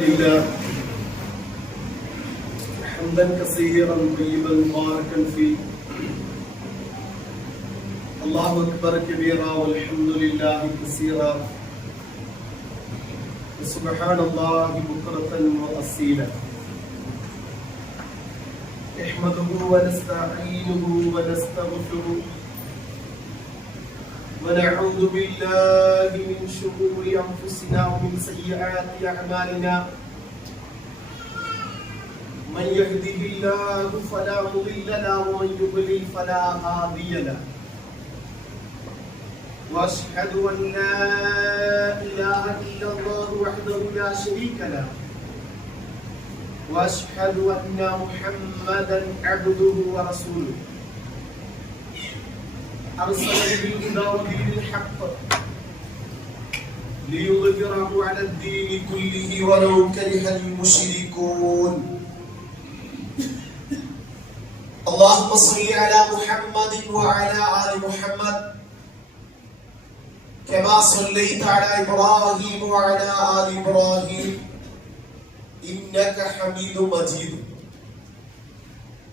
لله حمدا كثيرا طيبا مباركا فيه الله اكبر كبيرا والحمد لله كثيرا سبحان الله بكرة وأصيلا نحمده ونستعينه ونستغفره ونعوذ بالله من شرور أنفسنا ومن سيئات أعمالنا من يهده الله فلا مضل له ومن يضلل فلا هادي له وأشهد أن لا إله إلا الله وحده لا شريك له وأشهد أن محمدا عبده ورسوله أرسله بالهدى ودين الحق ليظهره على الدين كله ولو كره المشركون اللهم صل على محمد وعلى آل محمد كما صليت على إبراهيم وعلى آل إبراهيم إنك حميد مجيد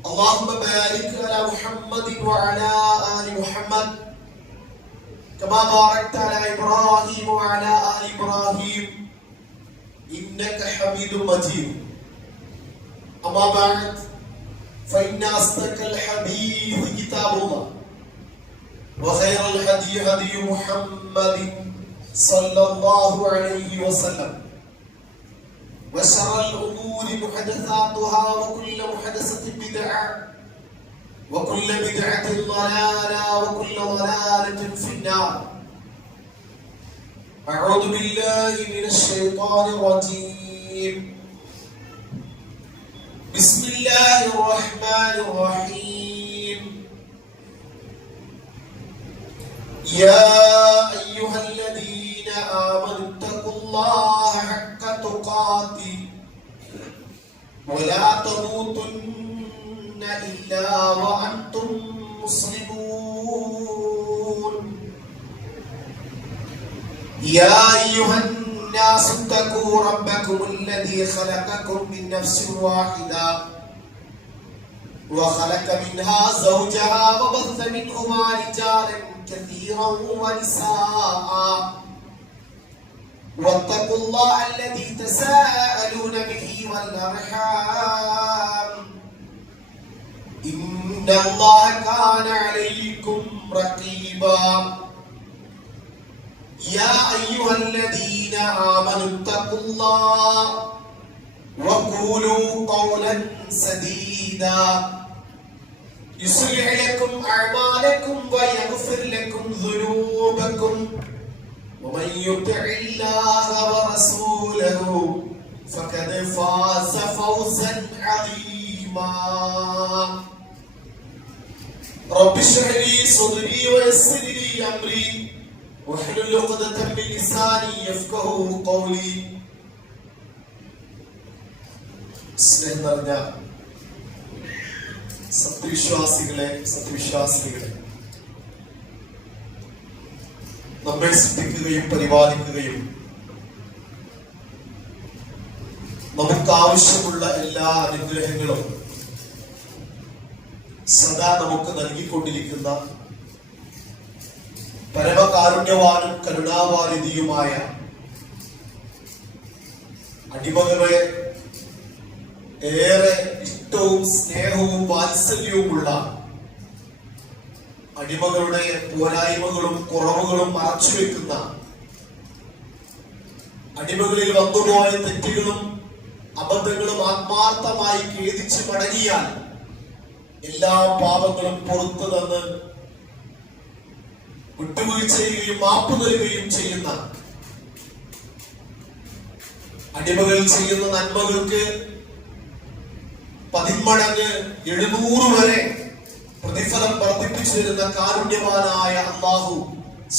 اللهم بارك على محمد وعلى آل محمد كما باركت على إبراهيم وعلى آل إبراهيم إنك حميد مجيد أما بعد فإن أصدق الحديث كتاب الله وخير الهدي هدي محمد صلى الله عليه وسلم وشر الأمور محدثاتها وكل محدثة بدعة وكل بدعة ضلالة وكل ضلالة في النار أعوذ بالله من الشيطان الرجيم بسم الله الرحمن الرحيم يا أيها الذين آمنوا اتقوا الله حق تقاته ولا تموتن إلا وأنتم مسلمون يا أيها الناس اتقوا ربكم الذي خلقكم من نفس واحدة وخلق منها زوجها وبث منهما رجالا كثيرا ونساء واتقوا الله الذي تساءلون به والأرحام إن الله كان عليكم رقيبا يا أيها الذين آمنوا اتقوا الله وقولوا قولا سديدا يصلح لكم أعمالكم ويغفر لكم ذنوبكم ومن يطع الله ورسوله فقد فاز فوزا عظيما رب اشرح لي صدري ويسر لي أمري واحلل عقدة من لساني يفقهوا قولي സത്യവിശ്വാസികളെ നമ്മെ സൃഷ്ടിക്കുകയും പരിപാലിക്കുകയും നമുക്ക് ആവശ്യമുള്ള എല്ലാ അനുഗ്രഹങ്ങളും സദാ നമുക്ക് നൽകിക്കൊണ്ടിരിക്കുന്ന പരമകാരുണ്യവാനും കരുണാവാരിധിയുമായ അടിമകളെ ഏറെ ഇഷ്ടവും സ്നേഹവും വാത്സല്യവുമുള്ള അടിമകളുടെ പോരായ്മകളും കുറവുകളും മറച്ചുവെക്കുന്ന അടിമകളിൽ വന്നുപോയ തെറ്റുകളും അബദ്ധങ്ങളും ആത്മാർത്ഥമായി ഖേദിച്ച് മടങ്ങിയാൽ എല്ലാ പാപങ്ങളും പുറത്തു തന്ന് വിട്ടുവീഴ്ച ചെയ്യുകയും മാപ്പ് നൽകുകയും ചെയ്യുന്ന അടിമകൾ ചെയ്യുന്ന നന്മകൾക്ക് 10 മടങ്ങ് 700 വരെ പ്രതിഫലം വർദ്ധിപ്പിച്ചു തരുന്ന കാരുണ്യവാനായ അല്ലാഹു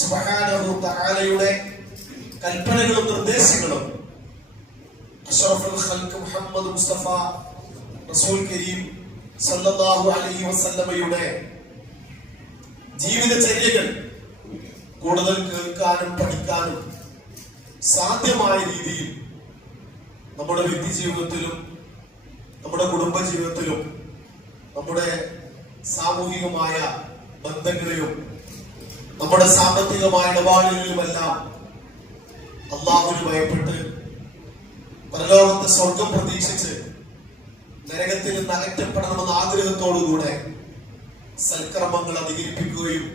സുബ്ഹാനഹു തആലയുടെ കൽപ്പനകളും നിർദ്ദേശങ്ങളും അഷ്റഫുൽ ഖൽഖ് മുഹമ്മദ് മുസ്തഫ റസൂൽ കരീം സല്ലല്ലാഹു അലൈഹി വസല്ലമയുടെ ജീവിതചര്യകൾ കൂടുതൽ കേൾക്കാനും പഠിക്കാനും സാധ്യമായ രീതിയിൽ നമ്മുടെ വ്യക്തി ജീവിതത്തിലും നമ്മുടെ കുടുംബ ജീവിതത്തിലും നമ്മുടെ സാമൂഹികമായ ബന്ധങ്ങളിലും നമ്മുടെ സാമ്പത്തികമായ ഇടപാടുകളിലുമെല്ലാം അള്ളാഹുവിനെ ഭയപ്പെട്ട് പരലോകത്തെ സ്വർഗം പ്രതീക്ഷിച്ച് നരകത്തിൽ നിന്ന് അകറ്റപ്പെടണമെന്ന ആഗ്രഹത്തോടുകൂടെ സൽക്കർമ്മങ്ങൾ അധികരിപ്പിക്കുകയും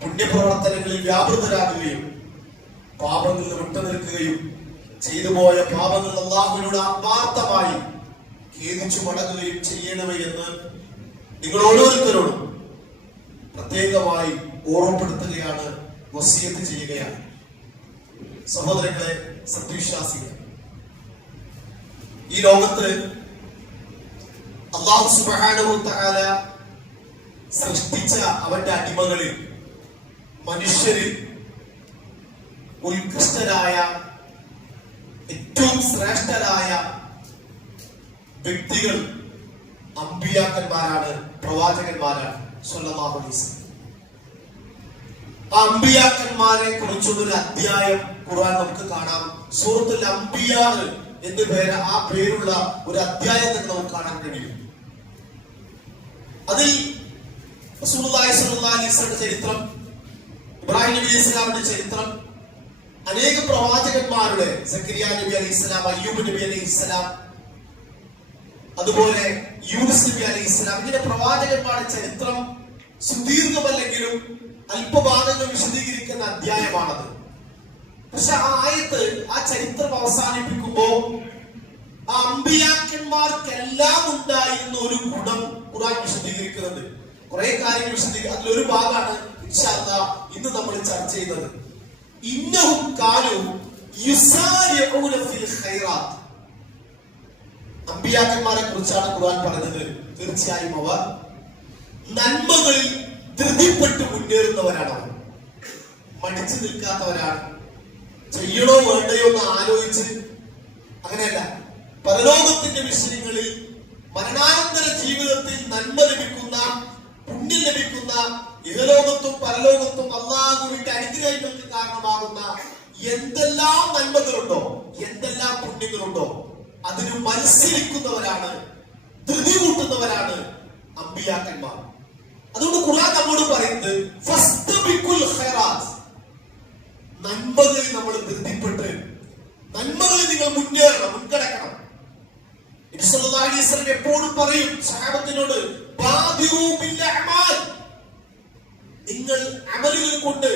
പുണ്യപ്രവർത്തനങ്ങളിൽ വ്യാപൃതരാകുകയും പാപങ്ങളിൽ നിന്ന് വിട്ടുനിൽക്കുകയും ചെയ്തുപോയ പാപങ്ങൾ അള്ളാഹുവിനോട് ആത്മാർത്ഥമായി ഖേദിച്ചു മടങ്ങുകയും ചെയ്യണമേ എന്ന് നിങ്ങൾ ഓരോരുത്തരോടും പ്രത്യേകമായി ഓർമ്മപ്പെടുത്തുകയാണ്, വസിയത്ത് ചെയ്യുകയാണ്. സഹോദരങ്ങളെ, സത്യവിശ്വാസികൾ, ഈ ലോകത്ത് അല്ലാഹു സുബ്ഹാനഹു തആല സൃഷ്ടിച്ച അവന്റെ അടിമകളിൽ മനുഷ്യരിൽ ഉത്കൃഷ്ടരായ ഏറ്റവും ശ്രേഷ്ഠരായ വ്യക്തികൾ അമ്പിയാക്കന്മാരാണ്, പ്രവാചകന്മാരാണ് സ്വല്ലല്ലാഹു അലൈഹി വസല്ലം. ആ അമ്പിയാക്കന്മാരെ കുറിച്ചുള്ളൊരു അധ്യായം ഖുർആൻ നമുക്ക് കാണാം. സൂറത്തുൽ അംബിയാ എന്ന് പേരുള്ള ഒരു അധ്യായം നമുക്ക് കാണാൻ കഴിയും. അതിൽ റസൂലുള്ളാഹി സ്വല്ലല്ലാഹു അലൈഹി വസല്ലമയുടെ ചരിത്രം, ഇബ്രാഹിം നബി അലൈഹി സ്വലാമിന്റെ ചരിത്രം, അനേക പ്രവാചകന്മാരുടെ, സക്കരിയ നബി അലൈഹി സ്വലാം, അയ്യൂബ് നബി അലൈഹി സ്വലാം, അതുപോലെ യൂനുസ് നബി അലൈഹി സ്വലാം, ഇങ്ങനെ പ്രവാചകന്മാരുടെ ചരിത്രം സുദീർഘമല്ലെങ്കിലും അല്പഭാഗങ്ങൾ വിശദീകരിക്കുന്ന അധ്യായമാണത്. പക്ഷെ ആ ആയത്ത്, ആ ചരിത്രം അവസാനിപ്പിക്കുമ്പോ ആ അമ്പിയാക്കന്മാർക്കെല്ലാം ഉണ്ടായിരുന്ന ഒരു ഗുണം ഖുർആൻ വിശദീകരിക്കുന്നുണ്ട്. കുറെ കാര്യങ്ങൾ വിശദീകരിക്കും. അതിലൊരു ഭാഗമാണ് ഇൻഷാ അല്ലാഹ് ഇന്ന് നമ്മൾ ചർച്ച ചെയ്യുന്നത്. ഇന്നഹും കാനൂ യുസാരിഊന ഫിൽ ഖൈറാത്ത്. അമ്പിയാക്കന്മാരെ കുറിച്ചാണ് ഖുർആൻ പറഞ്ഞത്. തീർച്ചയായും അവർ നന്മകളിൽ ധൃതിപ്പെട്ട് മുന്നേറുന്നവരാണ്. അവർ മടിച്ചു നിൽക്കാത്തവരാണ്. ചെയ്യണോ വേണ്ടയോ എന്ന് ആലോചിച്ച് അങ്ങനെയല്ല, പരലോകത്തിന്റെ വിഷയങ്ങളിൽ മരണാനന്തര ജീവിതത്തിൽ നന്മ ലഭിക്കുന്ന, പുണ്യം ലഭിക്കുന്ന, ഇഹലോകത്തും പരലോകത്തും അല്ലാഹുവിന്റെ അനുഗ്രഹങ്ങൾക്ക് കാരണമാകുന്ന എന്തെല്ലാം നന്മകളുണ്ടോ, എന്തെല്ലാം പുണ്യങ്ങളുണ്ടോ അതിന് മത്സരിക്കുന്നവരാണ്, ധൃതി കൂട്ടുന്നവരാണ് അമ്പിയാക്കന്മാർ. അതുകൊണ്ട് ഖുർആൻ നമ്മോട് പറയുന്നത് ഫസ്തബിഖുൽ ഖൈറാത്ത്, നന്മകളിൽ നമ്മൾ ധൃതിപ്പെട്ട് നന്മകളിൽ നിങ്ങൾ മുന്നേറണം, മുൻകടക്കണം. നബി സല്ലല്ലാഹു അലൈഹി വസല്ലം എപ്പോഴും പറയും സഹാബത്തിനോട്, ബാദിറൂ ബിൽ അഅമാൽ, നിങ്ങൾ അമലുകൾ കൊണ്ട്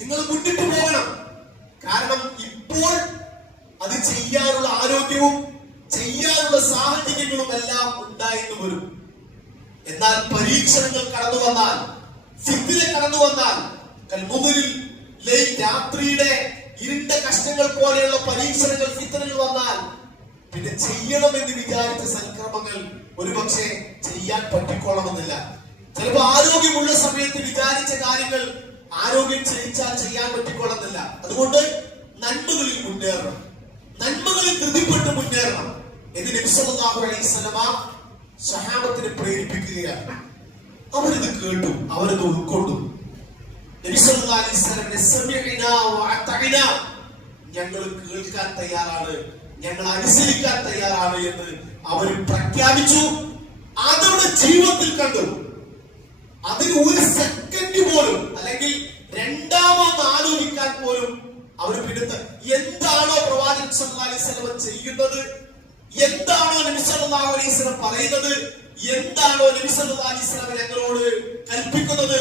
നിങ്ങൾ മുന്നിട്ട് പോകണം. കാരണം ഇപ്പോൾ അത് ചെയ്യാനുള്ള ആരോഗ്യവും ചെയ്യാനുള്ള സാഹചര്യങ്ങളും എല്ലാം ഉണ്ടായെന്ന് വരും. എന്നാൽ പരീക്ഷണങ്ങൾ കടന്നു വന്നാൽ, ഫിത്ന കടന്നു വന്നാൽ, കൽമുദരിൽ രാത്രിയുടെ ഇരുണ്ട കഷ്ടങ്ങൾ പോലെയുള്ള പരീക്ഷണങ്ങൾ, ഫിത്നകൾ വന്നാൽ പിന്നെ ചെയ്യണമെന്ന് വിചാരിച്ച സൽക്കർമ്മങ്ങൾ ഒരുപക്ഷെ ചെയ്യാൻ പറ്റിക്കോളണമെന്നില്ല. ചിലപ്പോൾ ആരോഗ്യമുള്ള സമയത്ത് വിചാരിച്ച കാര്യങ്ങൾ ആരോഗ്യം ക്ഷയിച്ചാൽ ചെയ്യാൻ പറ്റിക്കോളന്നില്ല. അതുകൊണ്ട് നന്മകളിൽ മുന്നേറണം, നന്മകളിൽ ധൃതിപ്പെട്ട് മുന്നേറണം എന്ന് നബി സല്ലല്ലാഹു അലൈഹി വസല്ലമ സഹാബത്തിനെ പ്രേരിപ്പിക്കുകയാണ്. അവരിത് കേട്ടു, അവരിത് ഉൾക്കൊണ്ടു. നബി സല്ലല്ലാഹു അലൈഹി വസല്ലം സമിഅനാ വഅതഅനാ, ഞങ്ങൾ കേൾക്കാൻ തയ്യാറാണ്, ഞങ്ങൾ അനുസരിക്കാൻ തയ്യാറാണ് എന്ന് അവർ പ്രഖ്യാപിച്ചു. അതവരുടെ ജീവിതത്തിൽ കണ്ടു. അതിന് ഒരു സെക്കൻഡ് പോലും, അല്ലെങ്കിൽ രണ്ടാമത് ആലോചിക്കാൻ പോലും അവർ പിന്നെ എന്താണോ പ്രവാചകൻ സല്ലല്ലാഹു അലൈഹി വസല്ലം ചെയ്യുന്നത്, എന്താണോ നബി സല്ലല്ലാഹു അലൈഹി വസല്ലം പറയുന്നത്, എന്താണോ നബി സല്ലല്ലാഹു അലൈഹി വസല്ലം ഞങ്ങളോട് കൽപ്പിക്കുന്നത്,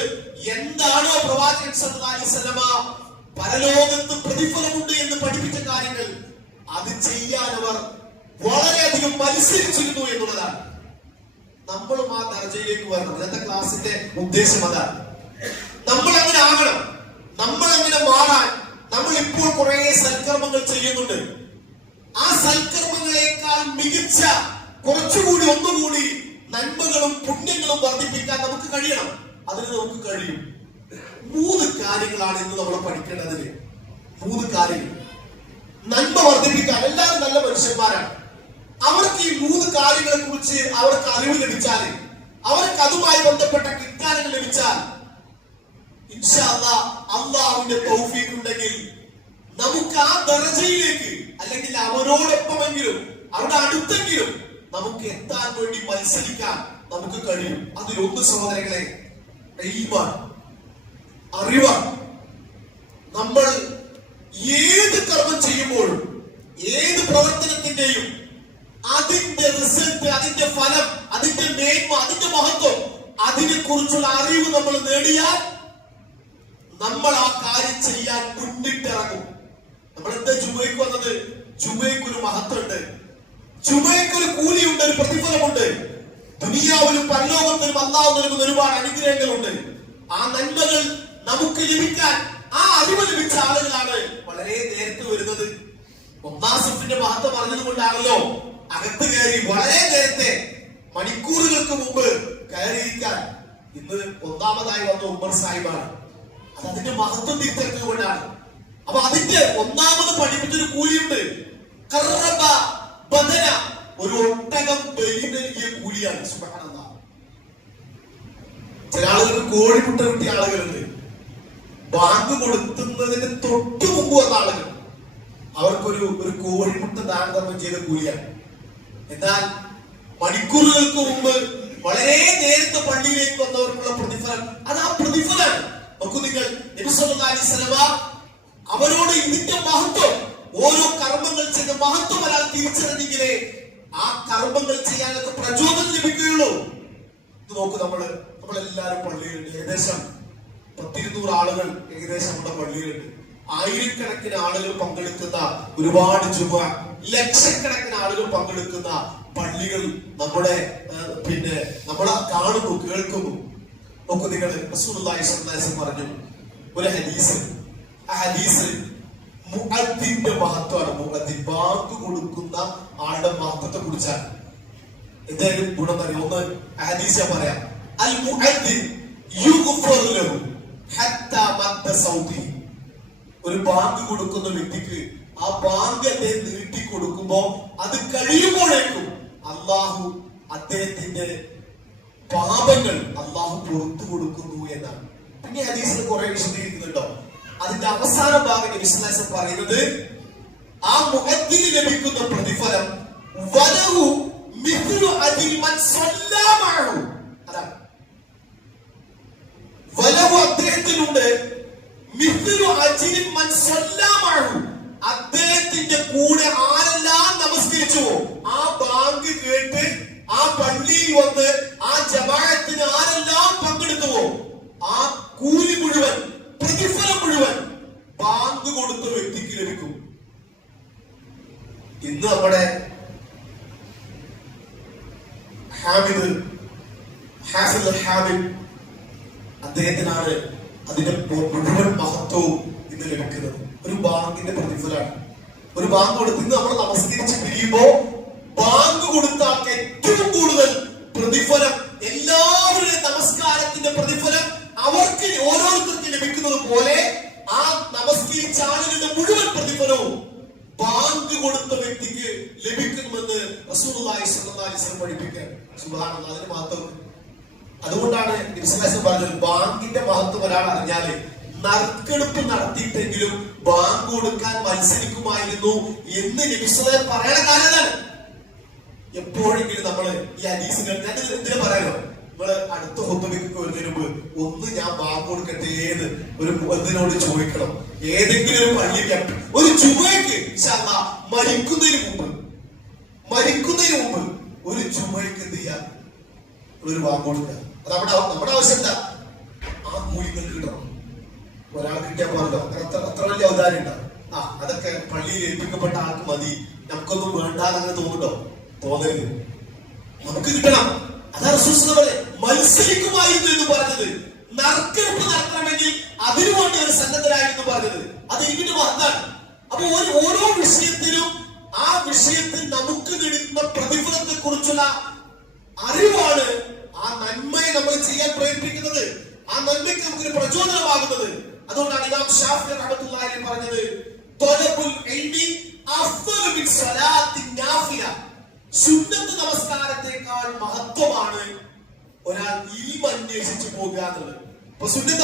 എന്താണോ പ്രവാചകൻ സല്ലല്ലാഹു അലൈഹി വസല്ലം പരലോകത്ത് പ്രതിഫലമുണ്ട് എന്ന് പഠിപ്പിച്ച കാര്യങ്ങൾ, അത് ചെയ്യാൻ അവർ വളരെയധികം മത്സരിച്ചിരുന്നു എന്നുള്ളതാണ്. നമ്മളും ആ ദർജയിലേക്ക് വരണം. ഇന്നത്തെ ക്ലാസിന്റെ ഉദ്ദേശം അതാണ്. നമ്മൾ അങ്ങനെ ആകണം, നമ്മൾ അങ്ങനെ മാറാൻ. നമ്മൾ ഇപ്പോൾ കുറെ സൽക്കർമ്മങ്ങൾ ചെയ്യുന്നുണ്ട്. ആ സൽക്കർമ്മങ്ങളെക്കാൾ മികച്ച കുറച്ചുകൂടി, ഒന്നുകൂടി നന്മകളും പുണ്യങ്ങളും വർദ്ധിപ്പിക്കാൻ നമുക്ക് കഴിയണം. അതിന് നമുക്ക് കഴിയും. 3 കാര്യങ്ങളാണ് ഇന്ന് നമ്മൾ പഠിക്കേണ്ടത്. 3 കാര്യങ്ങൾ നന്മ വർദ്ധിപ്പിക്കാൻ. എല്ലാവരും നല്ല മനുഷ്യന്മാരാണ്. അവർക്ക് ഈ 3 കാര്യങ്ങളെ കുറിച്ച് അവർക്ക് അറിവ് ലഭിച്ചാൽ, അവർക്ക് അതുമായി ബന്ധപ്പെട്ട വിജ്ഞാനങ്ങൾ ലഭിച്ചാൽ, ഇൻഷാ അല്ലാഹ് അല്ലാഹുവിന്റെ തൗഫീഖ് ഉണ്ടെങ്കിൽ നമുക്ക് ആ ദർജയിലേക്ക് അല്ലെങ്കിൽ അവരോടൊപ്പമെങ്കിലും അവരുടെ അടുത്തെങ്കിലും നമുക്ക് എത്താൻ വേണ്ടി മത്സരിക്കാൻ നമുക്ക് കഴിയും. അതിലൊന്ന് സഹോദരങ്ങളെ ഇൽമാണ്, അറിവാണ്. നമ്മൾ ഏത് കർമ്മം ചെയ്യുമ്പോഴും ഏത് പ്രവർത്തനത്തിന്റെയും അതിന്റെ റിസൾട്ട്, അതിന്റെ ഫലം, അതിന്റെ മേന്മ, അതിന്റെ മഹത്വം, അതിനെ കുറിച്ചുള്ള അറിവ് നമ്മൾ നേടിയാൽ നമ്മൾ ആ കാര്യം ചെയ്യാൻ മുന്നിട്ടിറങ്ങും. നമ്മൾ എന്താ ജുമയ്ക്ക് വന്നത്? ജുമയ്ക്ക് ഒരു മഹത്വമുണ്ട്, ജുമയ്ക്ക് ഒരു കൂലിയുണ്ട്, ഒരു പ്രതിഫലമുണ്ട്. ദുനിയാവിലും പരലോകത്തിലും അല്ലാഹു നൽകുന്ന ഒരുപാട് അനുഗ്രഹങ്ങളുണ്ട്. ആ നന്മകൾ നമുക്ക് ലഭിക്കാൻ ആ അറിവ് ലഭിച്ച ആളുകളാണ് വളരെ നേരത്തെ വരുന്നത്. ഒന്നാം സഫിന്റെ മഹത്വം പറഞ്ഞത് കൊണ്ടാണല്ലോ അകത്ത് കയറി വളരെ നേരത്തെ മണിക്കൂറുകൾക്ക് മുമ്പ് കയറിയിരിക്കാൻ ഇന്ന് ഒന്നാമതായി വന്ന ഉമർ സാഹിബാണ്. അത് അതിന്റെ മഹത്വം തിരിച്ചറിഞ്ഞുകൊണ്ടാണ്. അപ്പൊ അതിന്റെ ഒന്നാമത് പഠിപ്പിച്ചൊരു കൂലിയുണ്ട്. കറബ ബദന, ഒരു ഒട്ടകം ബലി നൽകിയ കൂലിയാണ്. സുബ്ഹാനല്ലാഹ്. ചില ആളുകൾക്ക് കോഴിമുട്ട കിട്ടിയ ആളുകളുണ്ട്. ബാങ്ക് കൊടുക്കുന്നതിന് തൊട്ടു മുമ്പ് വന്ന ആളുകൾ, അവർക്കൊരു കോഴിമുട്ട ദാനം ചെയ്ത കൂലിയാണ്. എന്നാൽ മണിക്കൂറുകൾക്ക് മുമ്പ് വളരെ നേരത്തെ പള്ളിയിലേക്ക് വന്നവർക്കുള്ള പ്രതിഫലം, അത് ആ പ്രതിഫലമാണ്. നോക്കൂ നിങ്ങൾ, നബി സല്ലല്ലാഹു അലൈഹി വസല്ലം അവരോട് ഇതിന്റെ മഹത്വം, ഓരോ കർമ്മങ്ങൾ ചെയ്ത മഹത്വം ഒരാൾ തിരിച്ചറിഞ്ഞെങ്കിലേ ആ കർമ്മങ്ങൾ ചെയ്യാനൊക്കെ പ്രചോദനം ലഭിക്കുകയുള്ളൂ. ഇത് നോക്കൂ, നമ്മളെല്ലാരും പള്ളിയിലുണ്ട്. ഏകദേശം 100-200 ആളുകൾ ഏകദേശം നമ്മുടെ പള്ളിയിലുണ്ട്. ആയിരക്കണക്കിന് ആളുകൾ പങ്കെടുക്കുന്ന ഒരുപാട് ജുമ, ലക്ഷക്കണക്കിന് ആളുകൾ പങ്കെടുക്കുന്ന പള്ളികൾ നമ്മുടെ നമ്മളെ കാണുന്നു, കേൾക്കുന്നു. നോക്കൂ നിങ്ങൾ, റസൂലുള്ളാഹി സ്വല്ലല്ലാഹു അലൈഹി വസല്ലം പറഞ്ഞു ഒരു ഹദീസ്. ആ ഹദീസ് മുഅദ്ദിന്റെ മഹത്വമാണ്. മുഅദ്ദിൻ, ബാങ്ക് കൊടുക്കുന്ന ആളുടെ മഹത്വത്തെ കുറിച്ചാണ്. എന്തായാലും ഗുണം അറിയാം. ഒന്ന് ഹദീസ് ഞാൻ പറയാം. അൽ മുഅദ്ദിൻ യുഗ്ഫറു ലഹു ഹത്താ മദ്ദ സൗതിഹി. ഒരു ബാങ്ക് കൊടുക്കുന്ന വ്യക്തിക്ക് ആ ബാങ്ക് അദ്ദേഹം നീട്ടി കൊടുക്കുമ്പോ അത് കഴിയുമ്പോഴേക്കും അള്ളാഹു അദ്ദേഹത്തിന്റെ പാപങ്ങൾ അള്ളാഹു പുറത്തു കൊടുക്കുന്നു എന്നാണ്. പിന്നെ ഹദീസിൽ കുറെ വിശദീകരിക്കുന്നുണ്ടോ. അതിന്റെ അവസാന ഭാഗം വിശ്വാസം പറയുന്നത് ആ മുഅദ്ദിന് ലഭിക്കുന്ന പ്രതിഫലം വലഹു മിഥ്ലു അജ്രി മൻ സ്വല്ലാ മഅഹു. അതാണ് വലഹു, അദ്ദേഹത്തിനുണ്ട് മിഥ്ലു അജ്രി മൻ സ്വല്ലാ മഅഹു. അദ്ദേഹത്തിന്റെ കൂടെ ആരെല്ലാം നമസ്കരിച്ചുവോ, ആ ബാങ്ക് കേട്ട് ആ പള്ളിയിൽ വന്ന് ആ ജമാഅത്തിന് ആരെല്ലാം പങ്കെടുത്തുവോ, ആ കൂലി മുഴുവൻ, പ്രതിഫലം മുഴുവൻ ബാങ്ക് കൊടുത്ത വ്യക്തിക്ക് ലഭിക്കും. ഇന്ന് നമ്മുടെ ഹാമിദ് അദ്ദേഹത്തിനാണ് അതിന്റെ മുഴുവൻ മഹത്വവും ഇന്ന് ലഭിക്കുന്നത്. ഒരു ബാങ്കിന്റെ പ്രതിഫലമാണ്. ഒരു ബാങ്ക് കൊടുത്ത് ഇന്ന് നമ്മൾ നമസ്കരിച്ച് പിരിയുമ്പോ ബാങ്ക് കൊടുത്ത ആൾക്ക് ഏറ്റവും കൂടുതൽ പ്രതിഫലം, എല്ലാവരുടെയും നമസ്കാരത്തിന്റെ പ്രതിഫലം അവർക്ക് ഓരോരുത്തർക്ക് ലഭിക്കുന്നത് പോലെ ആ നമസ്കരിച്ച ആളുകളുടെ മുഴുവൻ പ്രതിഫലവും ബാങ്ക് കൊടുത്ത വ്യക്തിക്ക് ലഭിക്കുമെന്ന് റസൂലുള്ളാഹി സ്വല്ലല്ലാഹു അലൈഹി വസല്ലം പഠിപ്പിക്കുക. സുബ്ഹാനല്ലാഹ്, അതിന് മഹത്വം. അതുകൊണ്ടാണ് നബി സല്ലല്ലാഹു അലൈഹി വസല്ലം പറഞ്ഞത്, ബാങ്കിന്റെ മഹത്വം ഒരാൾ അറിഞ്ഞാല് നറുക്കെടുപ്പ് നടത്തിയിട്ടെങ്കിലും ബാങ്ക് കൊടുക്കാൻ മത്സരിക്കുമായിരുന്നു എന്ന് നബി സല്ലല്ലാഹു അലൈഹി വസല്ലം പറയണ കാരണം. എപ്പോഴെങ്കിലും നമ്മള് ഈ ഹദീസുകൾ, ഞാൻ എന്തിനാ പറയാനോ, നമ്മള് അടുത്ത ഹുത്തുബയ്ക്ക് വരുന്നതിന് മുമ്പ് ഒന്ന് ഞാൻ ബാങ്ക് കൊടുക്കട്ടെ എന്ന് ഒരു മുഅദ്ദിനോട് ചോദിക്കണം. ഏതെങ്കിലും ഒരു പള്ളിക്ക് ഒരു ജുമയ്ക്ക് ഇൻഷാല്ലാഹ് മരിക്കുന്നതിന് മുമ്പ് ഒരു ജുമയ്ക്ക് എന്ത് ചെയ്യാ, ഒരു ബാങ്ക് കൊടുക്കുക. അത് നമ്മുടെ ആവശ്യം എന്താ? ആ മൂല്യങ്ങൾ കിട്ടണം. ഒരാൾ കിട്ടിയാൽ പാടില്ല, അത്ര വലിയ ഔദാര്യം ഉണ്ടാവും. അതൊക്കെ പള്ളിയിൽ ഏൽപ്പിക്കപ്പെട്ട ആൾക്ക് മതി, നമുക്കൊന്നും വേണ്ടാന്നങ്ങനെ തോന്നുന്നുണ്ടോ? തോന്നരുത്, നമുക്ക് കിട്ടണം. അതാണ് റസൂലുള്ളാഹി മത്സരിക്കുമായിരുന്നു എന്ന് പറഞ്ഞത്. നറുക്കെടുപ്പ് നടത്തണമെങ്കിൽ അതിനുവേണ്ടി ഒരു സന്നദ്ധരായിരുന്നു പറഞ്ഞത്. അത് ഇതിന്റെ മഹത്താണ്. അപ്പൊ ഓരോ വിഷയത്തിലും ആ വിഷയത്തിൽ നമുക്ക് കിട്ടുന്ന പ്രതിഫലത്തെ കുറിച്ചുള്ള അറിവാണ് ആ നന്മയെ നമ്മൾ ചെയ്യാൻ പ്രേരിപ്പിക്കുന്നത്, ആ നന്മയ്ക്ക് നമുക്കൊരു പ്രചോദനമാകുന്നത്. അതുകൊണ്ടാണ് ഇമാം ഷാഫിഈ റഹ്മത്തുള്ളാഹി അലൈഹി പറഞ്ഞത്, ത്വലബുൽ ഇൽമി അഫ്ളു മിൻ സ്വലാത്തിൻ നാഫില. സുന്നത്ത് നമസ്കാരത്തെക്കാൾ മഹത്വമാണ് ഒരാൾ ഇൽമ അന്വേഷിച്ചു പോകുക എന്നുള്ളത്. ഇപ്പൊ സുന്നത്ത്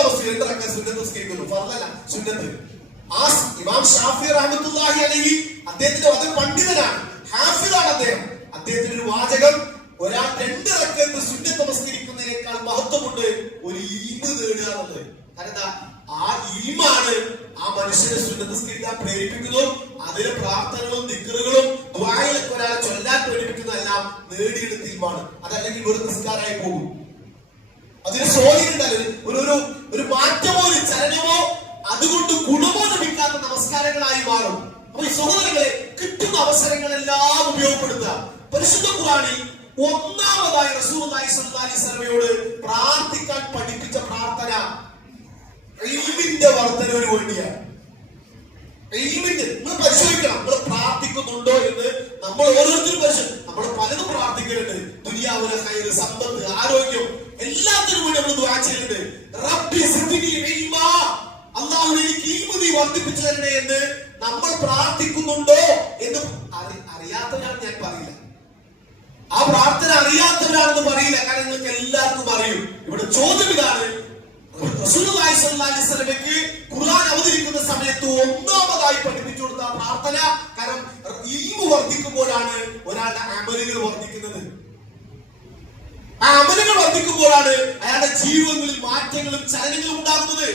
നമസ്കരിക്കുന്നു, ഫർളല്ല സുന്നത്ത്. ആ ഇമാം ഷാഫി റഹ്മത്തുള്ളാഹി അലൈഹി അദ്ദേഹത്തിന്റെ വളരെ പണ്ഡിതനാണ്, ഹാഫിദാണ് അദ്ദേഹം. അദ്ദേഹത്തിന്റെ ഒരു വാചകം, ഒരാൾ 2 റക്അത്ത് സുന്നത്ത് നമസ്കരിക്കുന്നതിനേക്കാൾ മഹത്വമുണ്ട് ഒരു ഇൽമ് നേടുക എന്നുള്ളത്. കാരണം ആ ഇൽമാണ് ആ മനുഷ്യനെ സുന്നത്ത് നമസ്കരിക്കാൻ പ്രേരിപ്പിക്കുന്നതും അതിലെ പ്രാർത്ഥനകളും ദിക്റുകളും ദുആയിലൊക്കെ ഒരാളെ ചൊല്ലാൻ പ്രേരിപ്പിക്കുന്നതെല്ലാം നേടിയെടുത്ത ഇൽമാണ്. അതല്ലെങ്കിൽ ഒരു നിസ്കാരമായി പോകും. അതിന് സ്വാധീനം ഒരു മാറ്റമോ ഒരു ചലനമോ അതുകൊണ്ട് ഗുണമോ ലഭിക്കാത്ത നമസ്കാരങ്ങളായി മാറും. അപ്പൊ ഈ സഹോദരങ്ങളെ, കിട്ടുന്ന അവസരങ്ങളെല്ലാം ഉപയോഗപ്പെടുത്തുക. പരിശുദ്ധ ഖുർആനിൽ ഒന്നാമതായി റസൂലുള്ളാഹി സ്വല്ലല്ലാഹി അലൈഹി വസല്ലമയോട് പ്രാർത്ഥിക്കാൻ പഠിപ്പിച്ച പ്രാർത്ഥന ഇൽമിന്റെ വർധനവിന് വേണ്ടിയാണ്. ഇൽമിന്റെ നിങ്ങൾ പരിശോധിക്കണം, നമ്മൾ പ്രാർത്ഥിക്കുന്നുണ്ടോ എന്ന് നമ്മൾ ഓരോരുത്തരും പരിശോധിക്കും. നമ്മൾ പലതും പ്രാർത്ഥിക്കുന്നുണ്ട്. ദുനിയാവിലെ ഖൈറ്, സമ്പത്ത്, ആരോഗ്യം, എല്ലാത്തിനും വേണ്ടി നമ്മൾ ദുആ ചെയ്യുന്നുണ്ട്. റബ്ബി സിദ്നി ഇൽമാ, അല്ലാഹു എനിക്ക് ഇൽമ് നീ വർദ്ധിപ്പിച്ചു തരണേ എന്ന് നമ്മൾ പ്രാർത്ഥിക്കുന്നുണ്ടോ എന്ന് അറിയാത്തവരാണ് ഞാൻ പറയില്ല. ആ പ്രാർത്ഥന അറിയാത്തവരാണെന്ന് പറയില്ല, കാരണം നിങ്ങൾക്ക് എല്ലാവർക്കും അറിയും. ഇവിടെ ചോദ്യം ഇതാണ്, റസൂലുള്ളാഹി സ്വല്ലല്ലാഹി അലൈഹി വസല്ലമയ്ക്ക് ഖുർആൻ അവതരിക്കുന്ന സമയത്ത് ഒന്നാമതായി പഠിപ്പിച്ചു കൊടുത്ത പ്രാർത്ഥന. കാരണം ഇൽമു വർദ്ധിക്കുമ്പോഴാണ് ഒരാളുടെ അമലുകൾ വർദ്ധിക്കുന്നത്. ആ അമലുകൾ വർദ്ധിക്കുമ്പോഴാണ് അയാളുടെ ജീവിതങ്ങളിൽ മാറ്റങ്ങളും ചലനങ്ങളും ഉണ്ടാകുന്നത്.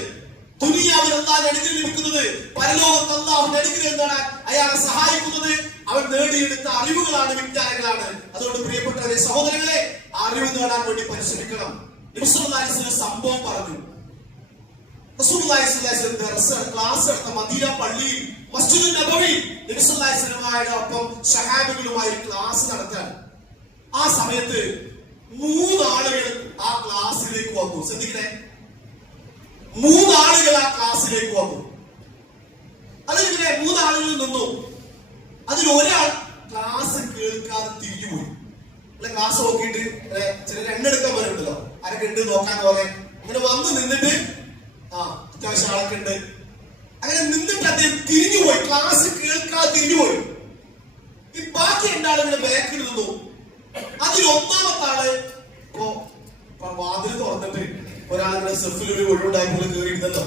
ദുനിയാവിൽ അല്ലാഹുവിന്റെ അനുഗ്രഹം ലഭിക്കുന്നത്, പരലോകത്ത് അല്ലാഹുവിന്റെ അനുഗ്രഹം എന്താണ് അയാളെ സഹായിക്കുന്നത്? അവൻ നേടിയെടുത്ത അറിവുകളാണ്, വിജ്ഞാനങ്ങളാണ്. അതുകൊണ്ട് പ്രിയപ്പെട്ടവരെ, സഹോദരങ്ങളെ, അറിവ് നേടാൻ വേണ്ടി പരിശ്രമിക്കണം. നബി സല്ലല്ലാഹു അലൈഹി വസല്ലം സംഭവം പറഞ്ഞു. റസൂലുള്ളാഹി സ്വല്ലല്ലാഹി അലൈഹി വസല്ലം ക്ലാസ് എടുത്ത മദീന പള്ളിയിൽ മസ്ജിദുൻ നബവി നബി സല്ലല്ലാഹു അലൈഹി വസല്ലമയോടൊപ്പം സഹാബികളുമായി ക്ലാസ് നടത്താൻ. ആ സമയത്ത് 3 ആളുകൾ ആ ക്ലാസ്സിലേക്ക് വന്നു. ശ്രദ്ധിക്കണേ, 3 ആളുകൾ ആ ക്ലാസ്സിലേക്ക് വന്നു. അതിലിങ്ങനെ 3 ആളുകൾ നിന്നു. അതിൽ ഒരാൾ ക്ലാസ് കേൾക്കാതെ തിരിഞ്ഞുപോയി. ക്ലാസ് നോക്കിയിട്ട് ചില എണ്ണെടുക്കാൻ പറയുന്നുണ്ടല്ലോ, ആരൊക്കെ ഉണ്ട് നോക്കാൻ പോലെ അങ്ങനെ വന്ന് നിന്നിട്ട് അത്യാവശ്യം ആളൊക്കെ ഉണ്ട്. അങ്ങനെ നിന്നിട്ട് അദ്ദേഹം തിരിഞ്ഞുപോയി, ക്ലാസ് കേൾക്കാതെ തിരിഞ്ഞുപോയി. ഈ ബാക്കി 2 ആളുകൾ ബാക്കിൽ നിന്നു. അതിൽ ഒന്നാമത്തെ ആള് ഇപ്പോ വാതിൽ തുറന്നിട്ട് ഒരാളുടെ സെഫിൽ ഒരു ഒഴിവുണ്ടായപ്പോൾ കയറിയിരുന്നല്ലോ.